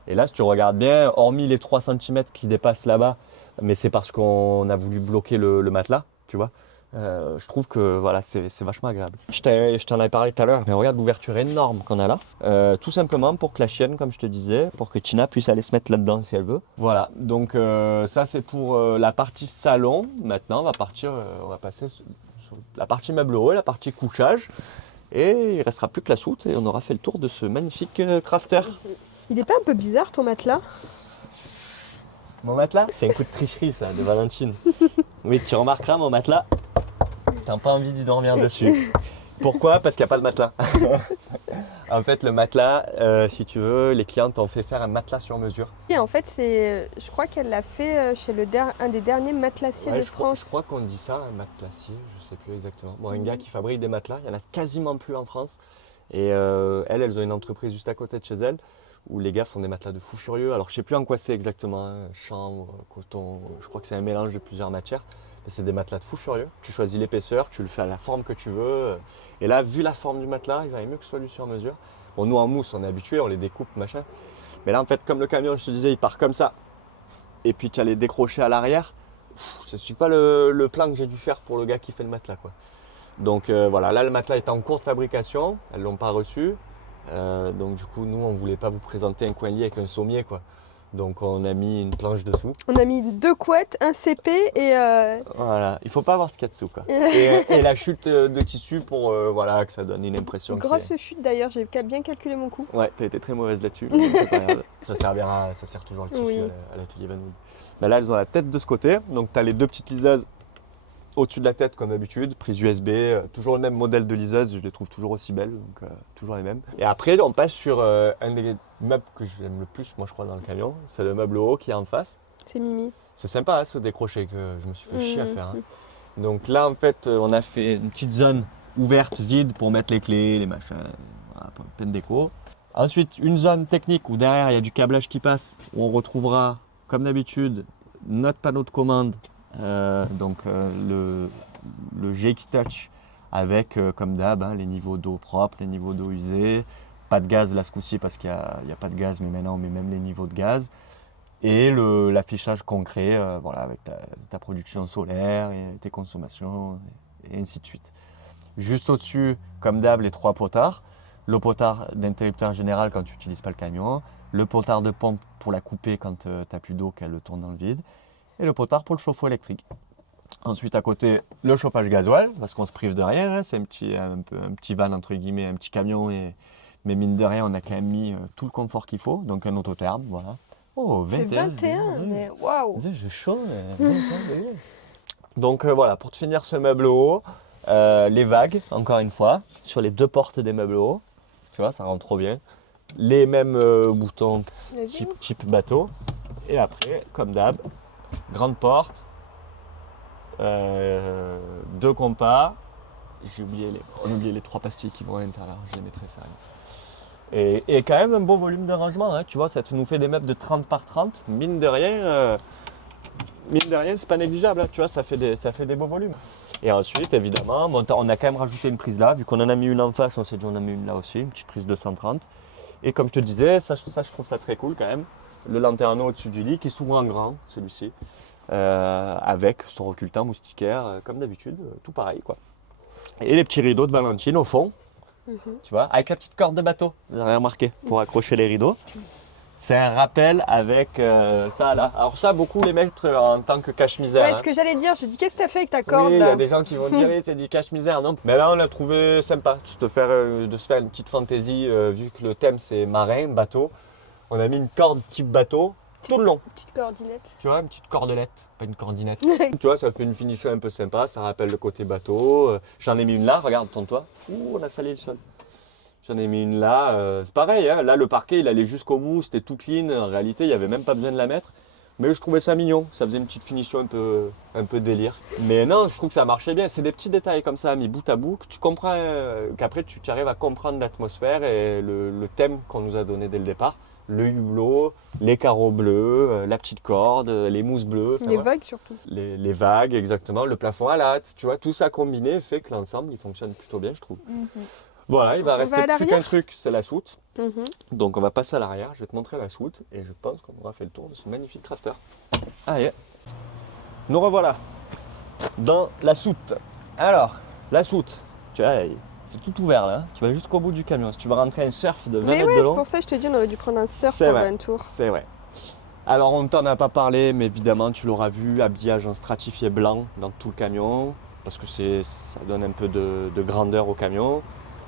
Et là, si tu regardes bien, hormis les 3 cm qui dépassent là-bas, mais c'est parce qu'on a voulu bloquer le matelas, tu vois. Je trouve que voilà, c'est vachement agréable. Je t'en avais parlé tout à l'heure, mais regarde l'ouverture énorme qu'on a là. Tout simplement pour que la chienne, comme je te disais, pour que Tina puisse aller se mettre là-dedans si elle veut. Voilà, donc ça c'est pour la partie salon. Maintenant, on va passer sur la partie meuble et la partie couchage. Et il ne restera plus que la soute et on aura fait le tour de ce magnifique crafter. Il est pas un peu bizarre ton matelas? Mon matelas, c'est un coup de tricherie ça, de Valentine. Oui, tu remarqueras mon matelas, t'as pas envie d'y dormir dessus. Pourquoi? Parce qu'il n'y a pas de matelas. En fait, le matelas, si tu veux, les clientes ont fait faire un matelas sur mesure. Et en fait, je crois qu'elle l'a fait chez un des derniers matelassiers Ouais, de France. Je crois qu'on dit ça, un matelassier, je sais plus exactement. Bon, un gars qui fabrique des matelas, il n'y en a quasiment plus en France. Et elles ont une entreprise juste à côté de chez elles où les gars font des matelas de fou furieux. Alors je sais plus en quoi c'est exactement, hein, chanvre, coton, je crois que c'est un mélange de plusieurs matières. Mais c'est des matelas de fou furieux. Tu choisis l'épaisseur, tu le fais à la forme que tu veux. Et là, vu la forme du matelas, il valait mieux que ce soit lu sur mesure. Bon, nous en mousse, on est habitués, on les découpe, machin. Mais là, en fait, comme le camion, je te disais, il part comme ça. Et puis tu as les décrochés à l'arrière. Je ne suis pas le plan que j'ai dû faire pour le gars qui fait le matelas, quoi. Donc voilà, là le matelas est en cours de fabrication, elles ne l'ont pas reçu. Donc du coup, nous, on ne voulait pas vous présenter un coin lit avec un sommier, quoi. Donc on a mis une planche dessous. On a mis 2 couettes, un CP et... Voilà, il ne faut pas avoir ce qu'il y a dessous, quoi. et la chute de tissu pour voilà, que ça donne une impression. Grosse chute d'ailleurs, j'ai bien calculé mon coût. Ouais, t'as été très mauvaise là-dessus. Mais c'est pas grave. Ça sert toujours le tissu Oui. à l'atelier Van Wood. Mais là, elles ont la tête de ce côté. Donc tu as les 2 petites liseuses au-dessus de la tête comme d'habitude, prise USB, toujours le même modèle de liseuse, je les trouve toujours aussi belles, donc toujours les mêmes. Et après on passe sur un des meubles que j'aime le plus, moi je crois dans le camion, c'est le meuble haut qui est en face. C'est Mimi. C'est sympa hein, ce décroché que je me suis fait chier à faire. Hein. Donc là en fait on a fait une petite zone ouverte, vide pour mettre les clés, les machins, voilà, plein de déco. Ensuite une zone technique où derrière il y a du câblage qui passe, où on retrouvera comme d'habitude notre panneau de commande. Le GX Touch avec comme d'hab hein, les niveaux d'eau propre, les niveaux d'eau usée, pas de gaz là ce coup-ci parce qu'il n'y a pas de gaz mais maintenant on met même les niveaux de gaz et l'affichage concret voilà, avec ta production solaire et tes consommations et ainsi de suite. Juste au-dessus comme d'hab les 3 potards, le potard d'interrupteur général quand tu n'utilises pas le camion, le potard de pompe pour la couper quand tu n'as plus d'eau qu'elle tourne dans le vide. et le potard pour le chauffe-eau électrique. Ensuite, à côté, le chauffage gasoil, parce qu'on se prive de rien. Hein, c'est un petit van, entre guillemets, un petit camion. Mais mine de rien, on a quand même mis tout le confort qu'il faut. Donc un autotherme, voilà. Oh, C'est 21, mais waouh! J'ai chaud, mais 21 degrés. Donc voilà, pour te finir ce meuble haut, les vagues, encore une fois, sur les 2 portes des meubles hauts. Tu vois, ça rentre trop bien. Les mêmes boutons type bateau. Et après, comme d'hab, grande porte. 2 compas, on a oublié les 3 pastilles qui vont à l'intérieur, je les mettrai ça. Et quand même un bon volume de rangement, hein, tu vois, ça nous fait des meubles de 30 par 30, mine de rien, c'est pas négligeable, hein, tu vois, ça fait des beaux volumes. Et ensuite, évidemment, on a quand même rajouté une prise là, vu qu'on en a mis une en face, on s'est dit on en a mis une là aussi, une petite prise de 130. Et comme je te disais, ça je trouve ça très cool quand même, le lanterneau au-dessus du lit qui s'ouvre en grand, celui-ci. Avec son occultant moustiquaire comme d'habitude, tout pareil quoi. Et les petits rideaux de Valentine au fond, tu vois, avec la petite corde de bateau, vous avez remarqué, pour accrocher les rideaux. C'est un rappel avec ça là. Alors ça, beaucoup les mettent en tant que cache-misère. Ouais, ce que j'allais dire, j'ai dit qu'est-ce que t'as fait avec ta corde Oui, il y là? a des gens qui vont dire c'est du cache-misère, non. Mais là on l'a trouvé sympa, de se faire une petite fantaisie, vu que le thème c'est marin, bateau. On a mis une corde type bateau. Tout le long. Petite coordinette. Tu vois, une petite cordelette, pas une cordinette. Tu vois, ça fait une finition un peu sympa, ça rappelle le côté bateau. J'en ai mis une là, regarde, tourne-toi. Ouh, on a salé le sol. J'en ai mis une là, c'est pareil, hein. Là le parquet il allait jusqu'au mou, c'était tout clean. En réalité, il n'y avait même pas besoin de la mettre. Mais je trouvais ça mignon, ça faisait une petite finition un peu délire. Mais non, je trouve que ça marchait bien. C'est des petits détails comme ça, mis bout à bout, que tu comprends, qu'après tu arrives à comprendre l'atmosphère et le thème qu'on nous a donné dès le départ. Le hublot, les carreaux bleus, la petite corde, les mousses bleues. Les vagues surtout. Les vagues, exactement, le plafond à latte. Tu vois, tout ça combiné fait que l'ensemble, il fonctionne plutôt bien, je trouve. Voilà, il va rester plus qu'un truc, c'est la soute. Donc on va passer à l'arrière, je vais te montrer la soute et je pense qu'on aura fait le tour de ce magnifique crafter. Allez, nous revoilà dans la soute. Alors, la soute, tu vois, c'est tout ouvert là, tu vas jusqu'au bout du camion. Si tu vas rentrer un surf de 20 mètres de long. C'est pour ça que je te dis, on aurait dû prendre un surf pour un tour. C'est vrai. Alors on ne t'en a pas parlé, mais évidemment tu l'auras vu, habillage en stratifié blanc dans tout le camion, parce que ça donne un peu de grandeur au camion.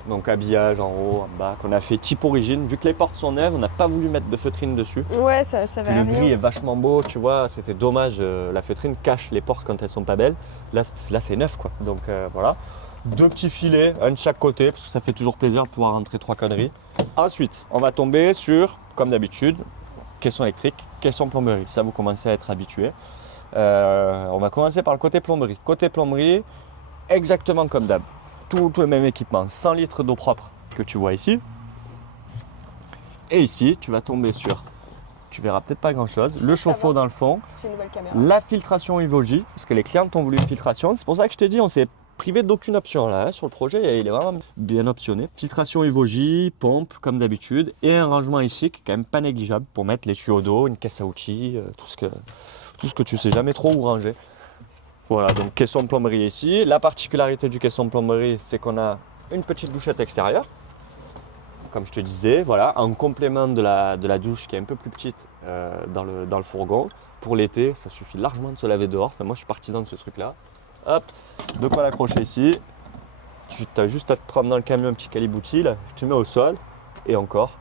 Donc habillage en haut, en bas, qu'on a fait type origine. Vu que les portes sont neuves, on n'a pas voulu mettre de feutrine dessus. Ouais, ça va Le rien. gris est vachement beau, tu vois, c'était dommage, la feutrine cache les portes quand elles sont pas belles. Là c'est neuf quoi, donc voilà. 2 petits filets, un de chaque côté, parce que ça fait toujours plaisir de pouvoir rentrer 3 conneries. Ensuite, on va tomber sur, comme d'habitude, caisson électrique, caisson plomberie. Ça, vous commencez à être habitués. On va commencer par le côté plomberie. Côté plomberie, exactement comme d'hab. Tout le même équipement, 100 litres d'eau propre que tu vois ici. Et ici, tu vas tomber sur, tu verras peut-être pas grand-chose, le chauffe-eau dans le fond, J'ai une nouvelle caméra. la filtration Ivogie, parce que les clients ont voulu une filtration. C'est pour ça que je t'ai dit, on s'est privé d'aucune option là, hein, sur le projet, il est vraiment bien optionné. Filtration Ivogie, pompe comme d'habitude, et un rangement ici qui est quand même pas négligeable pour mettre les tuyaux d'eau, une caisse à outils, tout ce que tu sais jamais trop où ranger. Voilà, donc caisson de plomberie ici. La particularité du caisson de plomberie, c'est qu'on a une petite douchette extérieure, comme je te disais, voilà, en complément de la douche qui est un peu plus petite dans le fourgon. Pour l'été, ça suffit largement de se laver dehors. Enfin, moi, je suis partisan de ce truc-là. Hop, de quoi l'accrocher ici. Tu as juste à te prendre dans le camion un petit calibouti, là, tu mets au sol, et encore.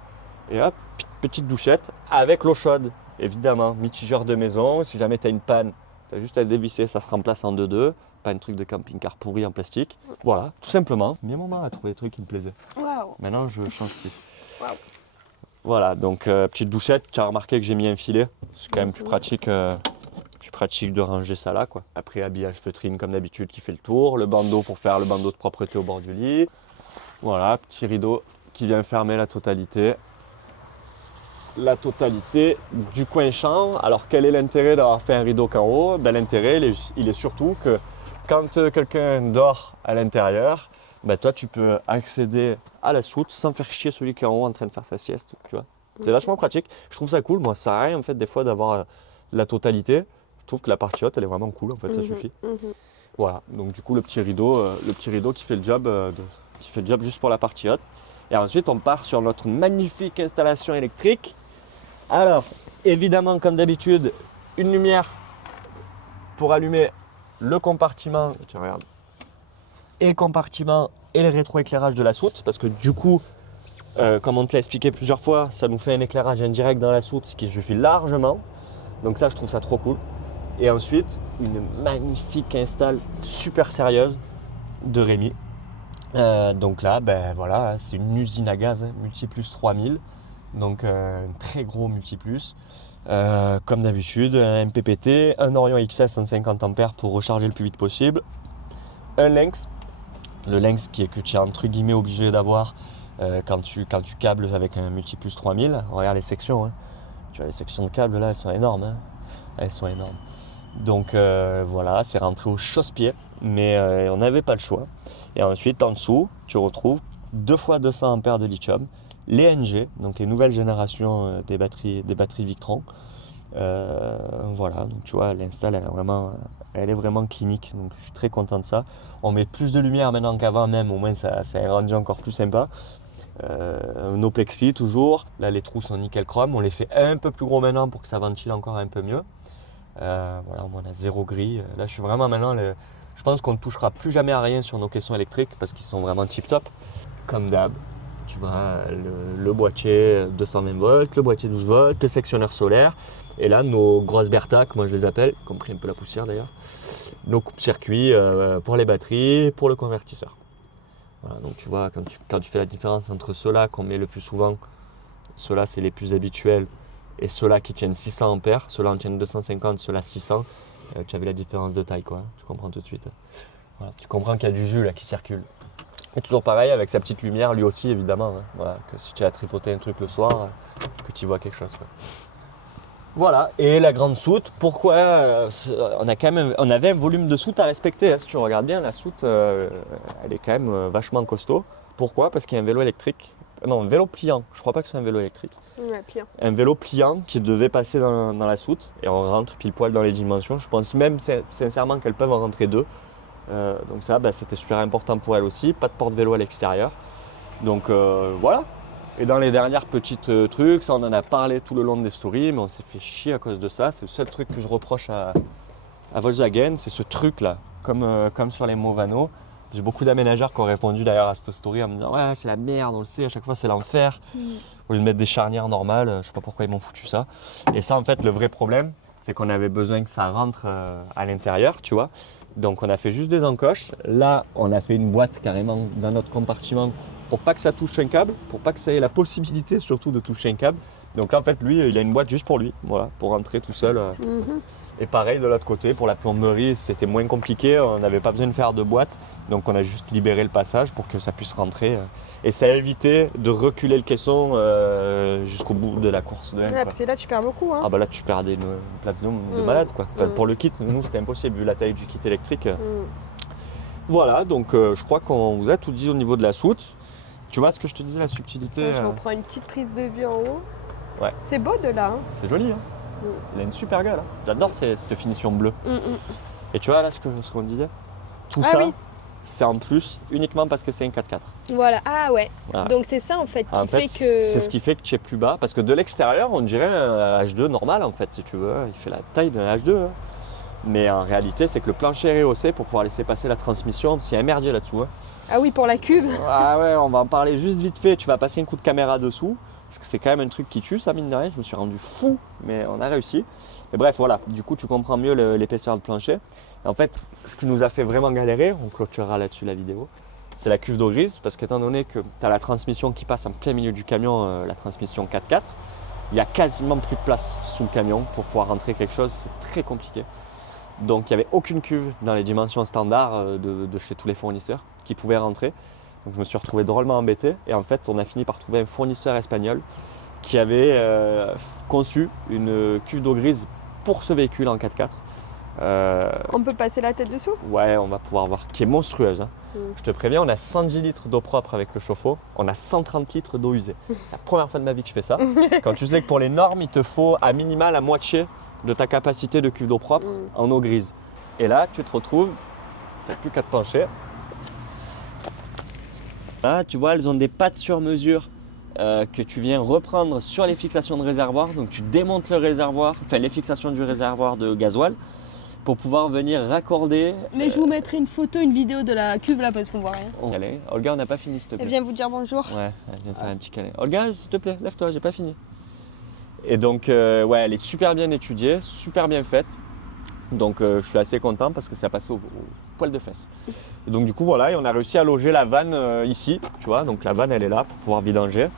Et hop, petite douchette avec l'eau chaude, évidemment. Mitigeur de maison, si jamais tu as une panne, tu as juste à dévisser, ça se remplace en 2-2. Pas un truc de camping-car pourri en plastique. Voilà, tout simplement. Bien moment à trouver des trucs qui me plaisaient. Waouh. Maintenant, je change plus. Waouh. Voilà, donc petite douchette. Tu as remarqué que j'ai mis un filet. C'est quand même plus pratique de ranger ça là, quoi. Après, habillage feutrine comme d'habitude qui fait le tour. Le bandeau pour faire le bandeau de propreté au bord du lit. Voilà, petit rideau qui vient fermer la totalité du coin champ. Alors quel est l'intérêt d'avoir fait un rideau qu'en haut? Ben, l'intérêt il est surtout que quand quelqu'un dort à l'intérieur, ben, toi tu peux accéder à la soute sans faire chier celui qui est en haut en train de faire sa sieste, tu vois. C'est vachement pratique, je trouve ça cool. Moi ça sert à rien en fait des fois d'avoir la totalité. Je trouve que la partie haute elle est vraiment cool en fait, ça suffit. Voilà, donc du coup le petit rideau qui fait le job juste pour la partie haute. Et ensuite on part sur notre magnifique installation électrique. Alors, évidemment, comme d'habitude, une lumière pour allumer le compartiment, tiens, regarde, et le compartiment et le rétroéclairage de la soute, parce que du coup, comme on te l'a expliqué plusieurs fois, ça nous fait un éclairage indirect dans la soute qui suffit largement. Donc ça, je trouve ça trop cool. Et ensuite, une magnifique install super sérieuse de Rémi. Donc là, ben voilà, c'est une usine à gaz, hein, Multiplus 3000. Donc un très gros Multiplus. Comme d'habitude, un MPPT, un Orion XS 150 A pour recharger le plus vite possible. Un Lynx. Le Lynx que tu es entre guillemets obligé d'avoir quand tu câbles avec un Multiplus 3000. Regarde les sections. Hein. Tu vois, les sections de câbles là, elles sont énormes. Hein. Elles sont énormes. Donc voilà, c'est rentré au chausse-pied, mais on n'avait pas le choix. Et ensuite, en dessous, tu retrouves 2 fois 200 A de lithium, les NG, donc les nouvelles générations des batteries Victron. Voilà, donc tu vois, l'install, elle est vraiment clinique, donc je suis très content de ça. On met plus de lumière maintenant qu'avant même, au moins ça a rendu encore plus sympa. Nos plexis toujours, là les trous sont nickel chrome, on les fait un peu plus gros maintenant pour que ça ventile encore un peu mieux. Voilà, on a 0 gris. Là, je suis vraiment maintenant. Je pense qu'on ne touchera plus jamais à rien sur nos caissons électriques parce qu'ils sont vraiment tip top. Comme d'hab, tu vois, le boîtier 220 volts, le boîtier 12 volts, le sectionneur solaire. Et là, nos grosses Bertac, moi je les appelle, y compris un peu la poussière d'ailleurs. Nos coupe-circuits pour les batteries, pour le convertisseur. Voilà, donc tu vois, quand tu fais la différence entre ceux-là qu'on met le plus souvent, ceux-là c'est les plus habituels. Et ceux-là qui tiennent 600 A, ceux-là en tiennent 250, ceux-là 600, tu avais la différence de taille, quoi. Tu comprends tout de suite. Voilà. Tu comprends qu'il y a du jus là qui circule. Et toujours pareil avec sa petite lumière, lui aussi évidemment. Hein. Voilà, que si tu as tripoté un truc le soir, que tu vois quelque chose. Quoi. Voilà, et la grande soute, pourquoi on avait un volume de soute à respecter. Hein. Si tu regardes bien, la soute, elle est quand même vachement costaud. Pourquoi? Parce qu'il y a un vélo électrique. Non, un vélo pliant. Je crois pas que c'est un vélo électrique. Ouais, pliant. Un vélo pliant qui devait passer dans la soute et on rentre pile poil dans les dimensions. Je pense même sincèrement qu'elles peuvent en rentrer 2. Donc ça, c'était super important pour elle aussi. Pas de porte-vélo à l'extérieur. Donc voilà. Et dans les dernières petites trucs, ça on en a parlé tout le long des stories, mais on s'est fait chier à cause de ça. C'est le seul truc que je reproche à Volkswagen, c'est ce truc là, comme sur les Movano. J'ai beaucoup d'aménageurs qui ont répondu d'ailleurs à cette story en me disant ouais c'est la merde, on le sait, à chaque fois c'est l'enfer. Au lieu de mettre des charnières normales, je sais pas pourquoi ils m'ont foutu ça. Et ça en fait le vrai problème, c'est qu'on avait besoin que ça rentre à l'intérieur, tu vois. Donc on a fait juste des encoches. Là on a fait une boîte carrément dans notre compartiment pour pas que ça touche un câble, pour pas que ça ait la possibilité surtout de toucher un câble. Donc là en fait lui il a une boîte juste pour lui, voilà, pour rentrer tout seul. Et pareil de l'autre côté, pour la plomberie, c'était moins compliqué, on n'avait pas besoin de faire de boîte, donc on a juste libéré le passage pour que ça puisse rentrer. Et ça a évité de reculer le caisson jusqu'au bout de la course de M. Ouais, parce que là tu perds beaucoup. Hein. Ah bah là tu perds une place de malade quoi. Enfin, pour le kit, nous c'était impossible vu la taille du kit électrique. Voilà, donc je crois qu'on vous a tout dit au niveau de la soute. Tu vois ce que je te disais, la subtilité. Je reprends une petite prise de vue en haut. Ouais. C'est beau de là. Hein. C'est joli, hein. Il a une super gueule. Hein. J'adore cette finition bleue. Et tu vois là ce qu'on disait, tout ça, oui. c'est en plus uniquement parce que c'est un 4x4. Voilà, ah ouais. Voilà. Donc c'est ça en fait qui fait que... C'est ce qui fait que tu es plus bas. Parce que de l'extérieur, on dirait un H2 normal en fait, si tu veux. Il fait la taille d'un H2. Hein. Mais en réalité, c'est que le plancher est rehaussé pour pouvoir laisser passer la transmission. S'il y a un merdier là-dessous. Hein. Ah oui, pour la cuve. Ah ouais, on va en parler juste vite fait. Tu vas passer un coup de caméra dessous. Parce que c'est quand même un truc qui tue, ça mine de rien. Je me suis rendu fou, mais on a réussi. Mais bref, voilà. Du coup, tu comprends mieux l'épaisseur de plancher. Et en fait, ce qui nous a fait vraiment galérer, on clôturera là-dessus la vidéo, c'est la cuve d'eau grise. Parce qu'étant donné que tu as la transmission qui passe en plein milieu du camion, la transmission 4x4, il n'y a quasiment plus de place sous le camion pour pouvoir rentrer quelque chose. C'est très compliqué. Donc, il n'y avait aucune cuve dans les dimensions standards de chez tous les fournisseurs qui pouvaient rentrer. Donc je me suis retrouvé drôlement embêté et en fait on a fini par trouver un fournisseur espagnol qui avait conçu une cuve d'eau grise pour ce véhicule en 4x4. On peut passer la tête dessous? Ouais, on va pouvoir voir, qui est monstrueuse. Hein. Je te préviens, on a 110 litres d'eau propre avec le chauffe-eau, on a 130 litres d'eau usée. C'est la première fois de ma vie que je fais ça. Quand tu sais que pour les normes, il te faut à minima la moitié de ta capacité de cuve d'eau propre en eau grise. Et là, tu te retrouves, tu n'as plus qu'à te pencher. Là, tu vois, elles ont des pattes sur mesure que tu viens reprendre sur les fixations de réservoir. Donc tu démontes le réservoir, enfin les fixations du réservoir de gasoil. pour pouvoir venir raccorder. Mais je vous mettrai une photo, une vidéo de la cuve là parce qu'on voit rien. Allez, Olga, on n'a pas fini, s'il te plaît. Elle vient vous dire bonjour. Ouais, elle vient faire un petit câlin. Olga, s'il te plaît, lève-toi, j'ai pas fini. Et donc, ouais, elle est super bien étudiée, super bien faite. Donc, je suis assez content parce que ça passait au poil de fesses. Et donc, du coup, voilà, et on a réussi à loger la vanne ici, tu vois. Donc, la vanne, elle est là pour pouvoir vidanger.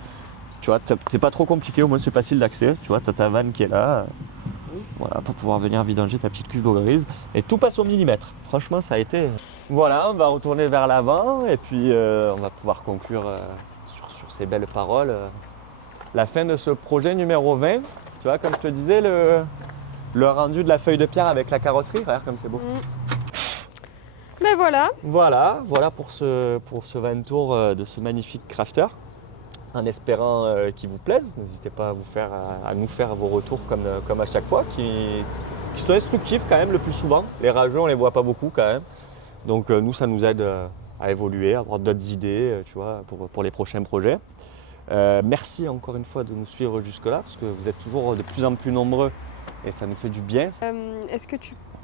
Tu vois, c'est pas trop compliqué, au moins c'est facile d'accès. Tu vois, tu as ta vanne qui est là. Voilà, pour pouvoir venir vidanger ta petite cuve d'eau grise. Et tout passe au millimètre. Franchement, ça a été... Voilà, on va retourner vers l'avant et puis on va pouvoir conclure sur ces belles paroles. La fin de ce projet numéro 20. Tu vois, comme je te disais, le rendu de la feuille de pierre avec la carrosserie. Regarde comme c'est beau. Mais voilà. Voilà pour ce 20 tours de ce magnifique crafter. En espérant qu'il vous plaise, n'hésitez pas à nous faire vos retours comme à chaque fois, qui sont instructifs quand même le plus souvent. Les rageux, on ne les voit pas beaucoup quand même. Donc nous, ça nous aide à évoluer, à avoir d'autres idées, tu vois, pour les prochains projets. Merci encore une fois de nous suivre jusque-là, parce que vous êtes toujours de plus en plus nombreux et ça nous fait du bien. Est-ce que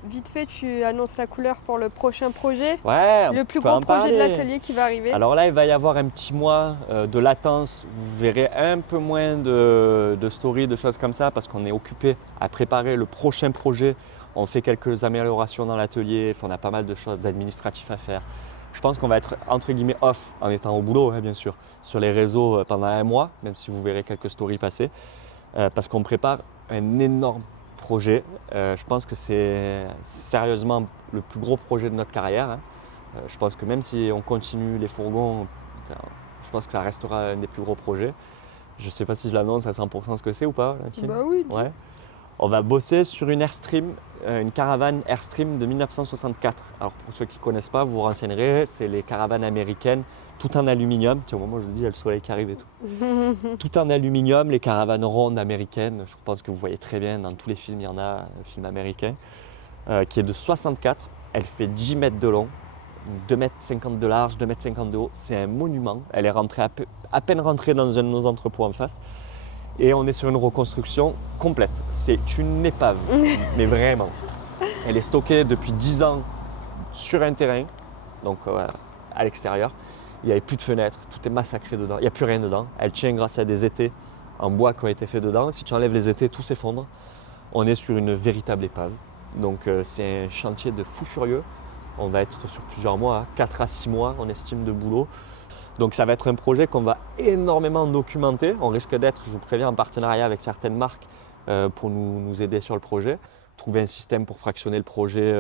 vite fait, tu annonces la couleur pour le prochain projet? Ouais, le plus gros projet de l'atelier qui va arriver. Alors là, il va y avoir un petit mois de latence. Vous verrez un peu moins de stories, de choses comme ça, parce qu'on est occupé à préparer le prochain projet. On fait quelques améliorations dans l'atelier, on a pas mal de choses d'administratif à faire. Je pense qu'on va être entre guillemets off en étant au boulot, hein, bien sûr, sur les réseaux pendant un mois, même si vous verrez quelques stories passer, parce qu'on prépare un énorme projet. Je pense que c'est sérieusement le plus gros projet de notre carrière. Hein. Je pense que même si on continue les fourgons, je pense que ça restera un des plus gros projets. Je ne sais pas si je l'annonce à 100% ce que c'est ou pas, Valentine. Bah oui. Ouais. On va bosser sur une Airstream, une caravane Airstream de 1964. Alors pour ceux qui ne connaissent pas, vous vous renseignerez, c'est les caravanes américaines, tout en aluminium. Tiens, au moment où je le dis, il y a le soleil qui arrive et tout. Tout en aluminium, les caravanes rondes américaines, je pense que vous voyez très bien, dans tous les films, il y en a, un film américain, qui est de 64. Elle fait 10 mètres de long, 2,50 m de large, 2,50 m de haut. C'est un monument. Elle est rentrée à peine rentrée dans un de nos entrepôts en face. Et on est sur une reconstruction complète. C'est une épave, mais vraiment. Elle est stockée depuis 10 ans sur un terrain, donc à l'extérieur. Il n'y avait plus de fenêtres, tout est massacré dedans, il n'y a plus rien dedans. Elle tient grâce à des étais en bois qui ont été faits dedans. Si tu enlèves les étais, tout s'effondre. On est sur une véritable épave. Donc c'est un chantier de fou furieux. On va être sur plusieurs mois, 4 à 6 mois, on estime, de boulot. Donc ça va être un projet qu'on va énormément documenter. On risque d'être, je vous préviens, en partenariat avec certaines marques pour nous aider sur le projet. Trouver un système pour fractionner le projet,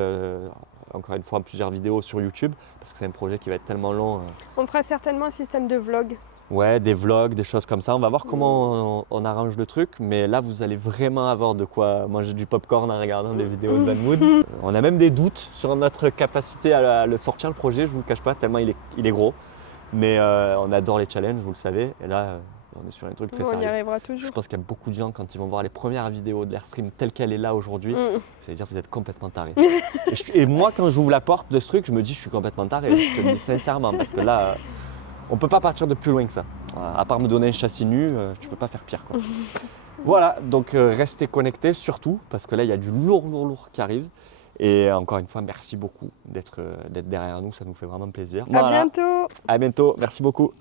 encore une fois, en plusieurs vidéos sur YouTube, parce que c'est un projet qui va être tellement long. On fera certainement un système de vlog. Ouais, des vlogs, des choses comme ça. On va voir comment on arrange le truc, mais là, vous allez vraiment avoir de quoi manger du popcorn en regardant des vidéos de Van Mood. On a même des doutes sur notre capacité à le sortir, le projet, je ne vous le cache pas, tellement il est gros. Mais on adore les challenges, vous le savez, et là, on est sur un truc très sérieux. On y arrivera toujours. Je pense qu'il y a beaucoup de gens, quand ils vont voir les premières vidéos de l'Airstream telle qu'elle est là aujourd'hui, ça veut dire que vous êtes complètement tarés. et moi, quand j'ouvre la porte de ce truc, je me dis je suis complètement taré, je te le dis sincèrement, parce que là, on ne peut pas partir de plus loin que ça. Voilà, à part me donner un châssis nu, tu ne peux pas faire pire, quoi. Voilà, donc restez connectés surtout, parce que là, il y a du lourd qui arrive. Et encore une fois, merci beaucoup d'être derrière nous, ça nous fait vraiment plaisir. À bientôt. À bientôt, merci beaucoup.